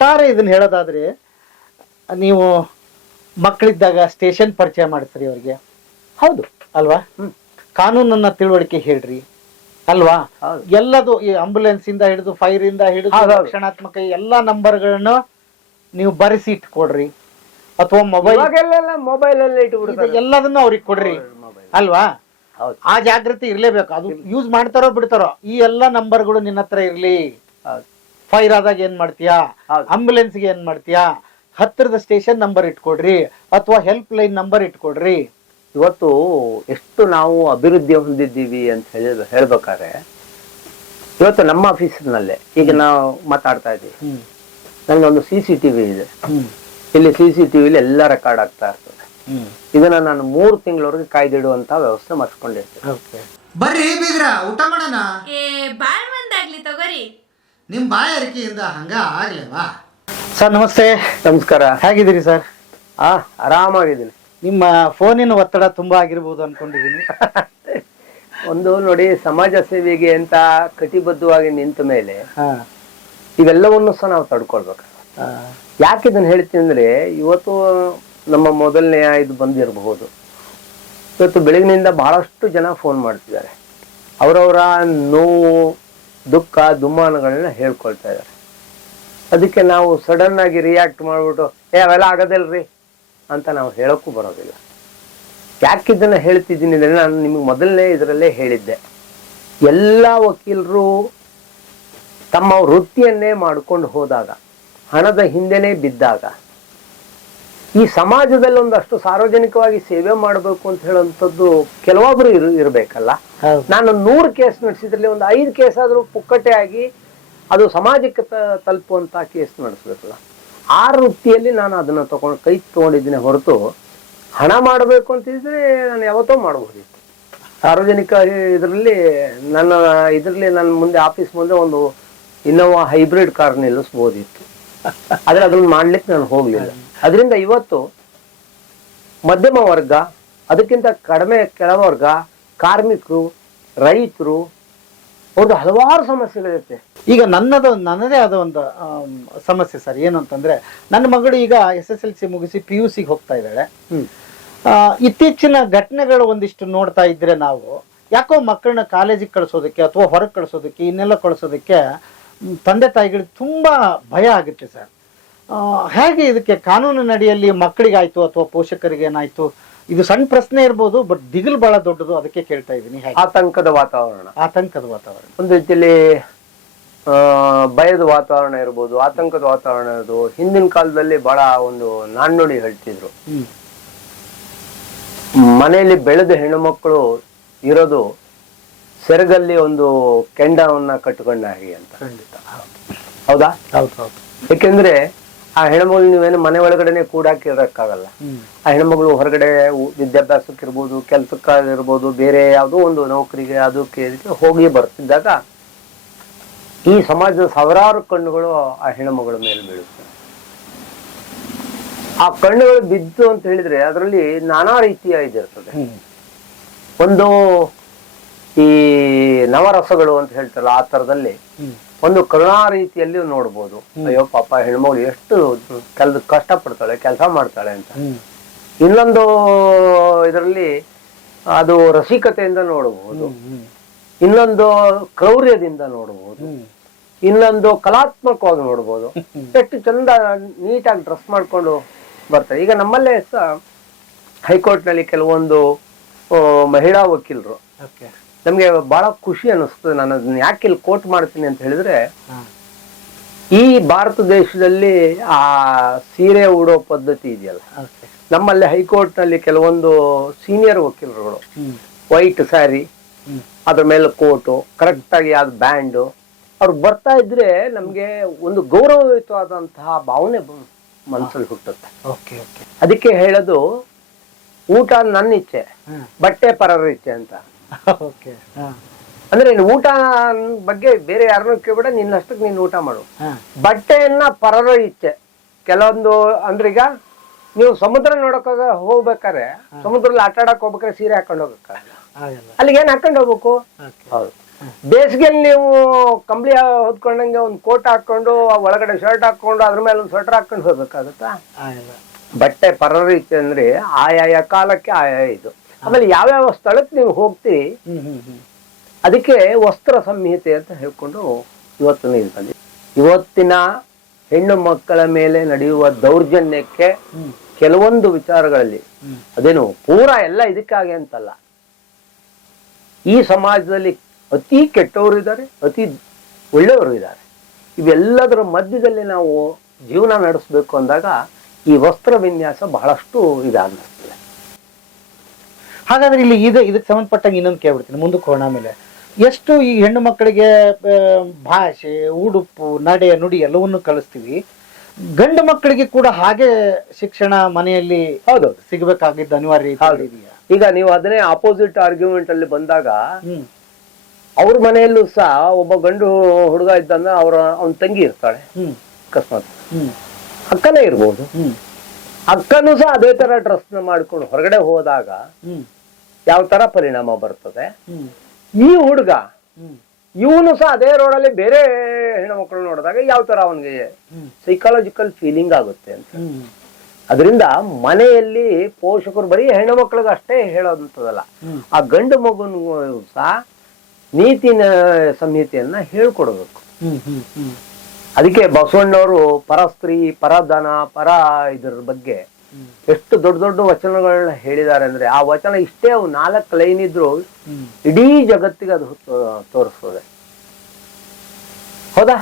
ಒಟ್ಟಾರೆ ಇದನ್ನ ಹೇಳೋದಾದ್ರೆ ನೀವು ಮಕ್ಕಳಿದ್ದಾಗ ಸ್ಟೇಷನ್ ಪರಿಚಯ ಮಾಡ್ತೀರಿ ಅವ್ರಿಗೆ. ಹೌದು. ಅಲ್ವಾ? ಕಾನೂನನ್ನ ತಿಳುವಳಿಕೆ ಹೇಳ್ರಿ. ಅಲ್ವಾ? ಎಲ್ಲದು ಈ ಆಂಬುಲೆನ್ಸ್ ಇಂದ ಹಿಡಿದು ಫೈರ್ ಇಂದ ಹಿಡಿದು. ರಕ್ಷಣಾತ್ಮಕ ಎಲ್ಲಾ ನಂಬರ್ಗಳನ್ನು ನೀವು ಬರೆಸಿ ಇಟ್ಕೊಡ್ರಿ. ಅಥವಾ ಮೊಬೈಲ್ ಮೊಬೈಲ್ ಅಲ್ಲಿ ಎಲ್ಲದನ್ನ ಅವ್ರಿಗೆ ಕೊಡ್ರಿ. ಅಲ್ವಾ? ಆ ಜಾಗೃತಿ ಇರ್ಲೇಬೇಕು. ಅದು ಯೂಸ್ ಮಾಡ್ತಾರೋ ಬಿಡ್ತಾರೋ ಈ ಎಲ್ಲಾ ನಂಬರ್ಗಳು ನಿನ್ನ ಹತ್ರ ಇರ್ಲಿ. ಫೈರ್ ಆದಾಗ ಏನ್ ಮಾಡ್ತೀಯಾ? ಆಂಬುಲೆನ್ಸ್ಗೆ ಏನ್ ಮಾಡ್ತೀಯಾ? ಹತ್ತಿರದ ಸ್ಟೇಷನ್ ನಂಬರ್ ಇಟ್ಕೊಡ್ರಿ ಅಥವಾ ಹೆಲ್ಪ್ ಲೈನ್ ನಂಬರ್ ಇಟ್ಕೊಡ್ರಿ. ಇವತ್ತು ಎಷ್ಟು ನಾವು ಅಭಿವೃದ್ಧಿ ಹೊಂದಿದ್ದೀವಿ ಅಂತ ಹೇಳಿ ಹೇಳ್ಬೇಕಾದ್ರೆ ಇವತ್ತು ನಮ್ಮ ಆಫೀಸ್ನಲ್ಲೇ ಈಗ ನಾವು ಮಾತಾಡ್ತಾ ಇದ್ದೀವಿ. ನನಗೆ ಒಂದು ಸಿ ಸಿ ಟಿವಿ ಇದೆ ಇಲ್ಲಿ ಸಿ ಸಿ ಟಿವಿಲಿ ಎಲ್ಲ ರೆಕಾರ್ಡ್ ಆಗ್ತಾ ಇರ್ತದೆ. ಇದನ್ನ ನಾನು ಮೂರು ತಿಂಗಳವರೆಗೆ ಕಾಯ್ದಿಡುವಂತ ವ್ಯವಸ್ಥೆ ಮಾಡಿಸ್ಕೊಂಡಿರ್ತೀನಿ. ಬರ್ರಿ ಬೀಗ್ರ ಊಟ ಮಾಡೋಣ? ಏ ಬಾಳ್ ಮಂದಾಗ್ಲಿ ತಗೋರಿ. ನಿಮ್ ಬಾಯಾರಿಕೆಯಿಂದ ಹಂಗ ಆಗ್ಲೇವಾ? ಸರ್ ನಮಸ್ತೆ. ನಮಸ್ಕಾರ. ಹೇಗಿದ್ದೀರಿ ಸರ್? ಆ ಆರಾಮಾಗಿದ್ದೀನಿ. ನಿಮ್ಮ ಫೋನಿನ ಒತ್ತಡ ತುಂಬಾ ಆಗಿರ್ಬೋದು ಅನ್ಕೊಂಡಿದ್ದೀನಿ. ಒಂದು ನೋಡಿ ಸಮಾಜ ಸೇವೆಗೆ ಅಂತ ಕಟಿಬದ್ಧವಾಗಿ ನಿಂತ ಮೇಲೆ ಹಾ. ಇವೆಲ್ಲವನ್ನು ಸಹ ನಾವು ತಡ್ಕೊಳ್ಬೇಕು. ಯಾಕೆ ಇದನ್ನ ಹೇಳ್ತೀನಿ ಅಂದ್ರೆ ಇವತ್ತು ನಮ್ಮ ಮೊದಲನೆಯ ಇದು ಬಂದಿರಬಹುದು. ಇವತ್ತು ಬೆಳಗಿನಿಂದ ಬಹಳಷ್ಟು ಜನ ಫೋನ್ ಮಾಡ್ತಿದ್ದಾರೆ. ಅವರವರ ನೋವು ದುಃಖ, ದುಮ್ಮಾನಗಳನ್ನ ಹೇಳ್ಕೊಳ್ತಾ ಇದ್ದಾರೆ. ಅದಕ್ಕೆ ನಾವು ಸಡನ್ ಆಗಿ ರಿಯಾಕ್ಟ್ ಮಾಡ್ಬಿಟ್ಟು, ಏ, ಅವೆಲ್ಲ ಆಗೋದಿಲ್ರಿ? ಅಂತ ನಾವು ಹೇಳೋಕ್ಕೂ ಬರೋದಿಲ್ಲ. ಯಾಕಿದ್ದನ್ನು ಹೇಳ್ತಿದ್ದೀನಿ ಅಂದರೆ ನಾನು ನಿಮಗೆ ಮೊದಲನೇ ಇದರಲ್ಲೇ ಹೇಳಿದ್ದೆ. ಎಲ್ಲ ವಕೀಲರು ತಮ್ಮ ವೃತ್ತಿಯನ್ನೇ ಮಾಡಿಕೊಂಡು ಹೋದಾಗ, ಹಣದ ಹಿಂದೆನೇ ಬಿದ್ದಾಗ ಈ ಸಮಾಜದಲ್ಲಿ ಒಂದಷ್ಟು ಸಾರ್ವಜನಿಕವಾಗಿ ಸೇವೆ ಮಾಡಬೇಕು ಅಂತ ಹೇಳುವಂಥದ್ದು ಕೆಲವೊಬ್ರು ಇರ್ ಇರಬೇಕಲ್ಲ. ನಾನು ನೂರು ಕೇಸ್ ನಡೆಸಿದ್ರಲ್ಲಿ ಒಂದು ಐದು ಕೇಸ್ ಆದರೂ ಪುಕ್ಕಟೆ ಆಗಿ ಅದು ಸಮಾಜಕ್ಕೆ ತ- ತಲುಪುವಂತ ಕೇಸ್ ನಡೆಸ್ಬೇಕಲ್ಲ. ಆ ವೃತ್ತಿಯಲ್ಲಿ ನಾನು ಅದನ್ನ ತಗೊಂಡು ಕೈ ತಗೊಂಡಿದ್ದೀನಿ ಹೊರತು ಹಣ ಮಾಡಬೇಕು ಅಂತಿದ್ರೆ ನಾನು ಯಾವತ್ತೋ ಮಾಡಬಹುದಿತ್ತು. ಸಾರ್ವಜನಿಕ ಇದರಲ್ಲಿ ನನ್ನ ಇದರಲ್ಲಿ ನನ್ನ ಮುಂದೆ ಆಫೀಸ್ ಮುಂದೆ ಒಂದು ಇನ್ನೋವಾ ಹೈಬ್ರಿಡ್ ಕಾರ್ ನಿಲ್ಲಿಸ್ಬೋದಿತ್ತು. ಆದರೆ ಅದನ್ನ ಮಾಡ್ಲಿಕ್ಕೆ ನಾನು ಹೋಗ್ಲಿಲ್ಲ. ಅದರಿಂದ ಇವತ್ತು ಮಧ್ಯಮ ವರ್ಗ ಅದಕ್ಕಿಂತ ಕಡಿಮೆ ಕೆಳವರ್ಗ ಕಾರ್ಮಿಕರು ರೈತರು ಒಂದು ಹಲವಾರು ಸಮಸ್ಯೆಗಳಿರುತ್ತೆ. ಈಗ ನನ್ನದು ನನ್ನದೇ ಆದ ಒಂದು ಸಮಸ್ಯೆ ಸರ್ ಏನು ಅಂತಂದ್ರೆ ನನ್ನ ಮಗಳು ಈಗ ಎಸ್ ಎಸ್ ಎಲ್ ಸಿ ಮುಗಿಸಿ ಪಿ ಯು ಸಿಗೆ ಹೋಗ್ತಾ ಇದ್ದಾಳೆ. ಇತ್ತೀಚಿನ ಘಟನೆಗಳು ಒಂದಿಷ್ಟು ನೋಡ್ತಾ ಇದ್ರೆ ನಾವು ಯಾಕೋ ಮಕ್ಕಳನ್ನ ಕಾಲೇಜಿಗೆ ಕಳಿಸೋದಕ್ಕೆ ಅಥವಾ ಹೊರಗೆ ಕಳಿಸೋದಕ್ಕೆ ಇನ್ನೆಲ್ಲ ಕಳಿಸೋದಕ್ಕೆ ತಂದೆ ತಾಯಿಗಳಿಗೆ ತುಂಬಾ ಭಯ ಆಗುತ್ತೆ ಸರ್. ಹೇಗೆ ಇದಕ್ಕೆ ಕಾನೂನು ನಡೆಯಲ್ಲಿ ಮಕ್ಕಳಿಗಾಯ್ತು ಅಥವಾ ಪೋಷಕರಿಗೆ ಏನಾಯ್ತು ಇದು ಸಣ್ಣ ಪ್ರಶ್ನೆ ಇರ್ಬೋದು ಬಟ್ ದಿಗಿಲು ಬಹಳ ದೊಡ್ಡದು ಅದಕ್ಕೆ ಕೇಳ್ತಾ ಇದ್ದೀನಿ. ಆತಂಕದ ವಾತಾವರಣ. ಆತಂಕದ ವಾತಾವರಣ. ಒಂದು ರೀತಿಯಲ್ಲಿ ಭಯದ ವಾತಾವರಣ ಇರ್ಬೋದು ಆತಂಕದ ವಾತಾವರಣ ಇರೋದು ಹಿಂದಿನ ಕಾಲದಲ್ಲಿ ಬಹಳ ಒಂದು ನಾಣ್ಣುಡಿ ಹೇಳ್ತಿದ್ರು. ಮನೆಯಲ್ಲಿ ಬೆಳೆದ ಹೆಣ್ಣುಮಕ್ಕಳು ಇರೋದು ಸೆರಗಲ್ಲಿ ಒಂದು ಕೆಂಡವನ್ನ ಕಟ್ಕೊಂಡ ಹಾಗೆ ಅಂತ ಹೌದು? ಯಾಕೆಂದ್ರೆ ಆ ಹೆಣ್ಮಗಳು ನೀವೇನು ಮನೆ ಒಳಗಡೆನೆ ಕೂಡಕ್ ಇರಕ್ಕಾಗಲ್ಲ ಹ್ಮ್. ಆ ಹೆಣ್ಮಗಳು ಹೊರಗಡೆ ವಿದ್ಯಾಭ್ಯಾಸಕ್ಕೆ ಇರ್ಬೋದು ಕೆಲ್ಸಕ್ಕಾಗಿರ್ಬೋದು ಬೇರೆ ಯಾವುದೋ ಒಂದು ನೌಕರಿಗೆ ಅದಕ್ಕೆ ಇದಕ್ಕೆ ಹೋಗಿ ಬರ್ತಿದ್ದಾಗ ಈ ಸಮಾಜದ ಸಾವಿರಾರು ಕಣ್ಣುಗಳು ಆ ಹೆಣ್ಮಗಳ ಮೇಲೆ ಬೀಳುತ್ತೆ ಆ ಕಣ್ಣುಗಳು ಬಿದ್ದು ಅಂತ ಹೇಳಿದ್ರೆ ಅದರಲ್ಲಿ ನಾನಾ ರೀತಿಯ ಇದಿರ್ತದೆ. ಒಂದು ಈ ನವರಸಗಳು ಅಂತ ಹೇಳ್ತಾರಲ್ಲ ಆ ತರದಲ್ಲಿ ಒಂದು ಕರುಣಾ ರೀತಿಯಲ್ಲಿ ನೋಡ್ಬೋದು. ಅಯ್ಯೋ ಪಾಪ ಹೆಣ್ಮಗಳು ಎಷ್ಟು ಕೆಲ್ಸ ಕಷ್ಟ ಪಡ್ತಾಳೆ ಕೆಲಸ ಮಾಡ್ತಾಳೆ ಅಂತ. ಇನ್ನೊಂದು ಇದರಲ್ಲಿ ಅದು ರಸಿಕತೆಯಿಂದ ನೋಡಬಹುದು ಇನ್ನೊಂದು ಕ್ರೌರ್ಯದಿಂದ ನೋಡಬಹುದು ಇನ್ನೊಂದು ಕಲಾತ್ಮಕವಾಗಿ ನೋಡ್ಬೋದು. ಎಷ್ಟು ಚಂದ ನೀಟಾಗಿ ಡ್ರೆಸ್ ಮಾಡ್ಕೊಂಡು ಬರ್ತಾರೆ. ಈಗ ನಮ್ಮಲ್ಲೇ ಸಹ ಹೈಕೋರ್ಟ್ನಲ್ಲಿ ಕೆಲವೊಂದು ಮಹಿಳಾ ವಕೀಲರು. ಓಕೆ. ನಮ್ಗೆ ಬಹಳ ಖುಷಿ ಅನಿಸ್ತದೆ ನಾನು ಅದನ್ನ ಯಾಕೆ ಇಲ್ಲಿ ಕೋಟ್ ಮಾಡ್ತೀನಿ ಅಂತ ಹೇಳಿದ್ರೆ ಈ ಭಾರತ ದೇಶದಲ್ಲಿ ಆ ಸೀರೆ ಉಡೋ ಪದ್ಧತಿ ಇದೆಯಲ್ಲ. ನಮ್ಮಲ್ಲಿ ಹೈಕೋರ್ಟ್ನಲ್ಲಿ ಕೆಲವೊಂದು ಸೀನಿಯರ್ ವಕೀಲರುಗಳು ವೈಟ್ ಸ್ಯಾರಿ ಅದ್ರ ಮೇಲೆ ಕೋಟು ಕರೆಕ್ಟ್ ಆಗಿ ಅದು ಬ್ಯಾಂಡು ಅವ್ರು ಬರ್ತಾ ಇದ್ರೆ ನಮ್ಗೆ ಒಂದು ಗೌರವಯುತವಾದಂತಹ ಭಾವನೆ ಮನಸ್ಸಲ್ಲಿ ಹುಟ್ಟುತ್ತೆ. ಅದಕ್ಕೆ ಹೇಳೋದು ಊಟ ನನ್ನ ಇಚ್ಛೆ ಬಟ್ಟೆ ಪರರ ಇಚ್ಛೆ ಅಂತ. ಓಕೆ ಅಂದ್ರೆ ಊಟ ಬಗ್ಗೆ ಬೇರೆ ಯಾರನ್ನೂ ಕೇಳ್ಬೇಡ ನಿನ್ನಷ್ಟಕ್ಕೆ ನೀನು ಊಟ ಮಾಡು. ಬಟ್ಟೆಯನ್ನ ಪರರ ಇಚ್ಛೆ. ಕೆಲವೊಂದು ಅಂದ್ರೆ ಈಗ ನೀವು ಸಮುದ್ರ ನೋಡಕ್ ಹೋಗ್ಬೇಕಾರೆ ಸಮುದ್ರದಲ್ಲಿ ಆಟ ಆಡಕ್ ಹೋಗ್ಬೇಕಾದ್ರೆ ಸೀರೆ ಹಾಕೊಂಡು ಹೋಗಕ್ಕಾಗಲ್ಲ ಆಗಲ್ಲ ಅಲ್ಲಿಗೆ ಏನ್ ಹಾಕೊಂಡು ಹೋಗ್ಬೇಕು? ಹೌದು. ಬೇಸಿಗೆಯಲ್ಲಿ ನೀವು ಕಂಬಳಿ ಹೊದ್ಕೊಂಡಂಗೆ ಒಂದು ಕೋಟ್ ಹಾಕೊಂಡು ಒಳಗಡೆ ಶರ್ಟ್ ಹಾಕೊಂಡು ಅದ್ರ ಮೇಲೆ ಒಂದು ಸ್ವೆಟರ್ ಹಾಕೊಂಡು ಹೋಗ್ಬೇಕಾಗತ್ತಾ? ಬಟ್ಟೆ ಬಟ್ಟೆ ಇಚ್ಛೆ ಅಂದ್ರೆ ಆಯಾಯ ಕಾಲಕ್ಕೆ ಆಯಾಯ ಇದು. ಆಮೇಲೆ ಯಾವ್ಯಾವ ಸ್ಥಳಕ್ಕೆ ನೀವು ಹೋಗ್ತೀರಿ? ಅದಕ್ಕೆ ವಸ್ತ್ರ ಸಂಹಿತೆ ಅಂತ ಹೇಳ್ಕೊಂಡು ಇವತ್ತಿನ ಇದು ಬಂದಿದೆ ಇವತ್ತಿನ ಹೆಣ್ಣು ಮಕ್ಕಳ ಮೇಲೆ ನಡೆಯುವ ದೌರ್ಜನ್ಯಕ್ಕೆ ಕೆಲವೊಂದು ವಿಚಾರಗಳಲ್ಲಿ. ಅದೇನು ಪೂರಾ ಎಲ್ಲ ಇದಕ್ಕಾಗಿ ಅಂತಲ್ಲ. ಈ ಸಮಾಜದಲ್ಲಿ ಅತಿ ಕೆಟ್ಟವರು ಇದ್ದಾರೆ ಅತಿ ಒಳ್ಳೆಯವರು ಇದ್ದಾರೆ. ಇವೆಲ್ಲದರ ಮಧ್ಯದಲ್ಲಿ ನಾವು ಜೀವನ ನಡೆಸಬೇಕು ಅಂದಾಗ ಈ ವಸ್ತ್ರ ವಿನ್ಯಾಸ ಬಹಳಷ್ಟು ಇದಾಗ್ತದೆ ಹಾಗಾದ್ರೆ ಇಲ್ಲಿ ಇದು ಇದಕ್ಕೆ ಸಂಬಂಧಪಟ್ಟಂಗೆ ಇನ್ನೊಂದು ಕೇಳ್ಬಿಡ್ತೀನಿ ಮುಂದಕ್ಕೆ ಹೋಗೋಣ ಆಮೇಲೆ. ಎಷ್ಟು ಈ ಹೆಣ್ಣು ಮಕ್ಕಳಿಗೆ ಭಾಷೆ ಉಡುಪು ನಡೆ ನುಡಿ ಎಲ್ಲವನ್ನು ಕಲಿಸ್ತೀವಿ. ಗಂಡು ಮಕ್ಕಳಿಗೆ ಕೂಡ ಹಾಗೆ ಶಿಕ್ಷಣ ಮನೆಯಲ್ಲಿ ಹೌದು ಸಿಗಬೇಕಾಗಿದ್ದ ಅನಿವಾರ್ಯ. ಇದೆಯಾ? ಈಗ ನೀವು ಅದನ್ನೇ ಆಪೋಸಿಟ್ ಆರ್ಗ್ಯುಮೆಂಟ್ ಅಲ್ಲಿ ಬಂದಾಗ ಅವ್ರ ಮನೆಯಲ್ಲೂ ಸಹ ಒಬ್ಬ ಗಂಡು ಹುಡುಗ ಇದ್ದಂದ ಅವ್ರ ಅವನ ತಂಗಿ ಇರ್ತಾಳೆ. ಅಕಸ್ಮಾತ್. ಹ್ಮ್. ಅಕ್ಕನೇ ಇರ್ಬೋದು. ಹ್ಮ್. ಅಕ್ಕನೂ ಸಹ ಅದೇ ತರ ಡ್ರೆಸ್ನ ಮಾಡ್ಕೊಂಡು ಹೊರಗಡೆ ಹೋದಾಗ ಯಾವ ತರ ಪರಿಣಾಮ ಬರ್ತದೆ? ಈ ಹುಡುಗ ಇವನು ಸಹ ಅದೇ ರೋಡಲ್ಲಿ ಬೇರೆ ಹೆಣ್ಮಕ್ಳು ನೋಡಿದಾಗ ಯಾವ ತರ ಅವನಿಗೆ ಸೈಕಾಲಜಿಕಲ್ ಫೀಲಿಂಗ್ ಆಗುತ್ತೆ ಅಂತ. ಅದರಿಂದ ಮನೆಯಲ್ಲಿ ಪೋಷಕರು ಬರೀ ಹೆಣ್ಣು ಮಕ್ಕಳಿಗೆ ಅಷ್ಟೇ ಹೇಳೋದಂಥದ್ದಲ್ಲ ಹ್ಮ್. ಆ ಗಂಡು ಮಗನಿಗೂ ಸಹ ನೀತಿನ ಸಂಹಿತೆಯನ್ನ ಹೇಳ್ಕೊಡ್ಬೇಕು. ಅದಕ್ಕೆ ಬಸವಣ್ಣವರು ಪರಸ್ತ್ರೀ ಪರಧನ ಪರ ಇದ್ರ ಬಗ್ಗೆ ಎಷ್ಟು ದೊಡ್ಡ ದೊಡ್ಡ ವಚನಗಳನ್ನ ಹೇಳಿದ್ದಾರೆ ಅಂದ್ರೆ ಆ ವಚನ ಇಷ್ಟೇ ಅವು ನಾಲ್ಕು ಲೈನ್ ಇದ್ರು ಇಡೀ ಜಗತ್ತಿಗೆ ಅದು ತೋರಿಸ್ತದೆ. ಹೌದಾ?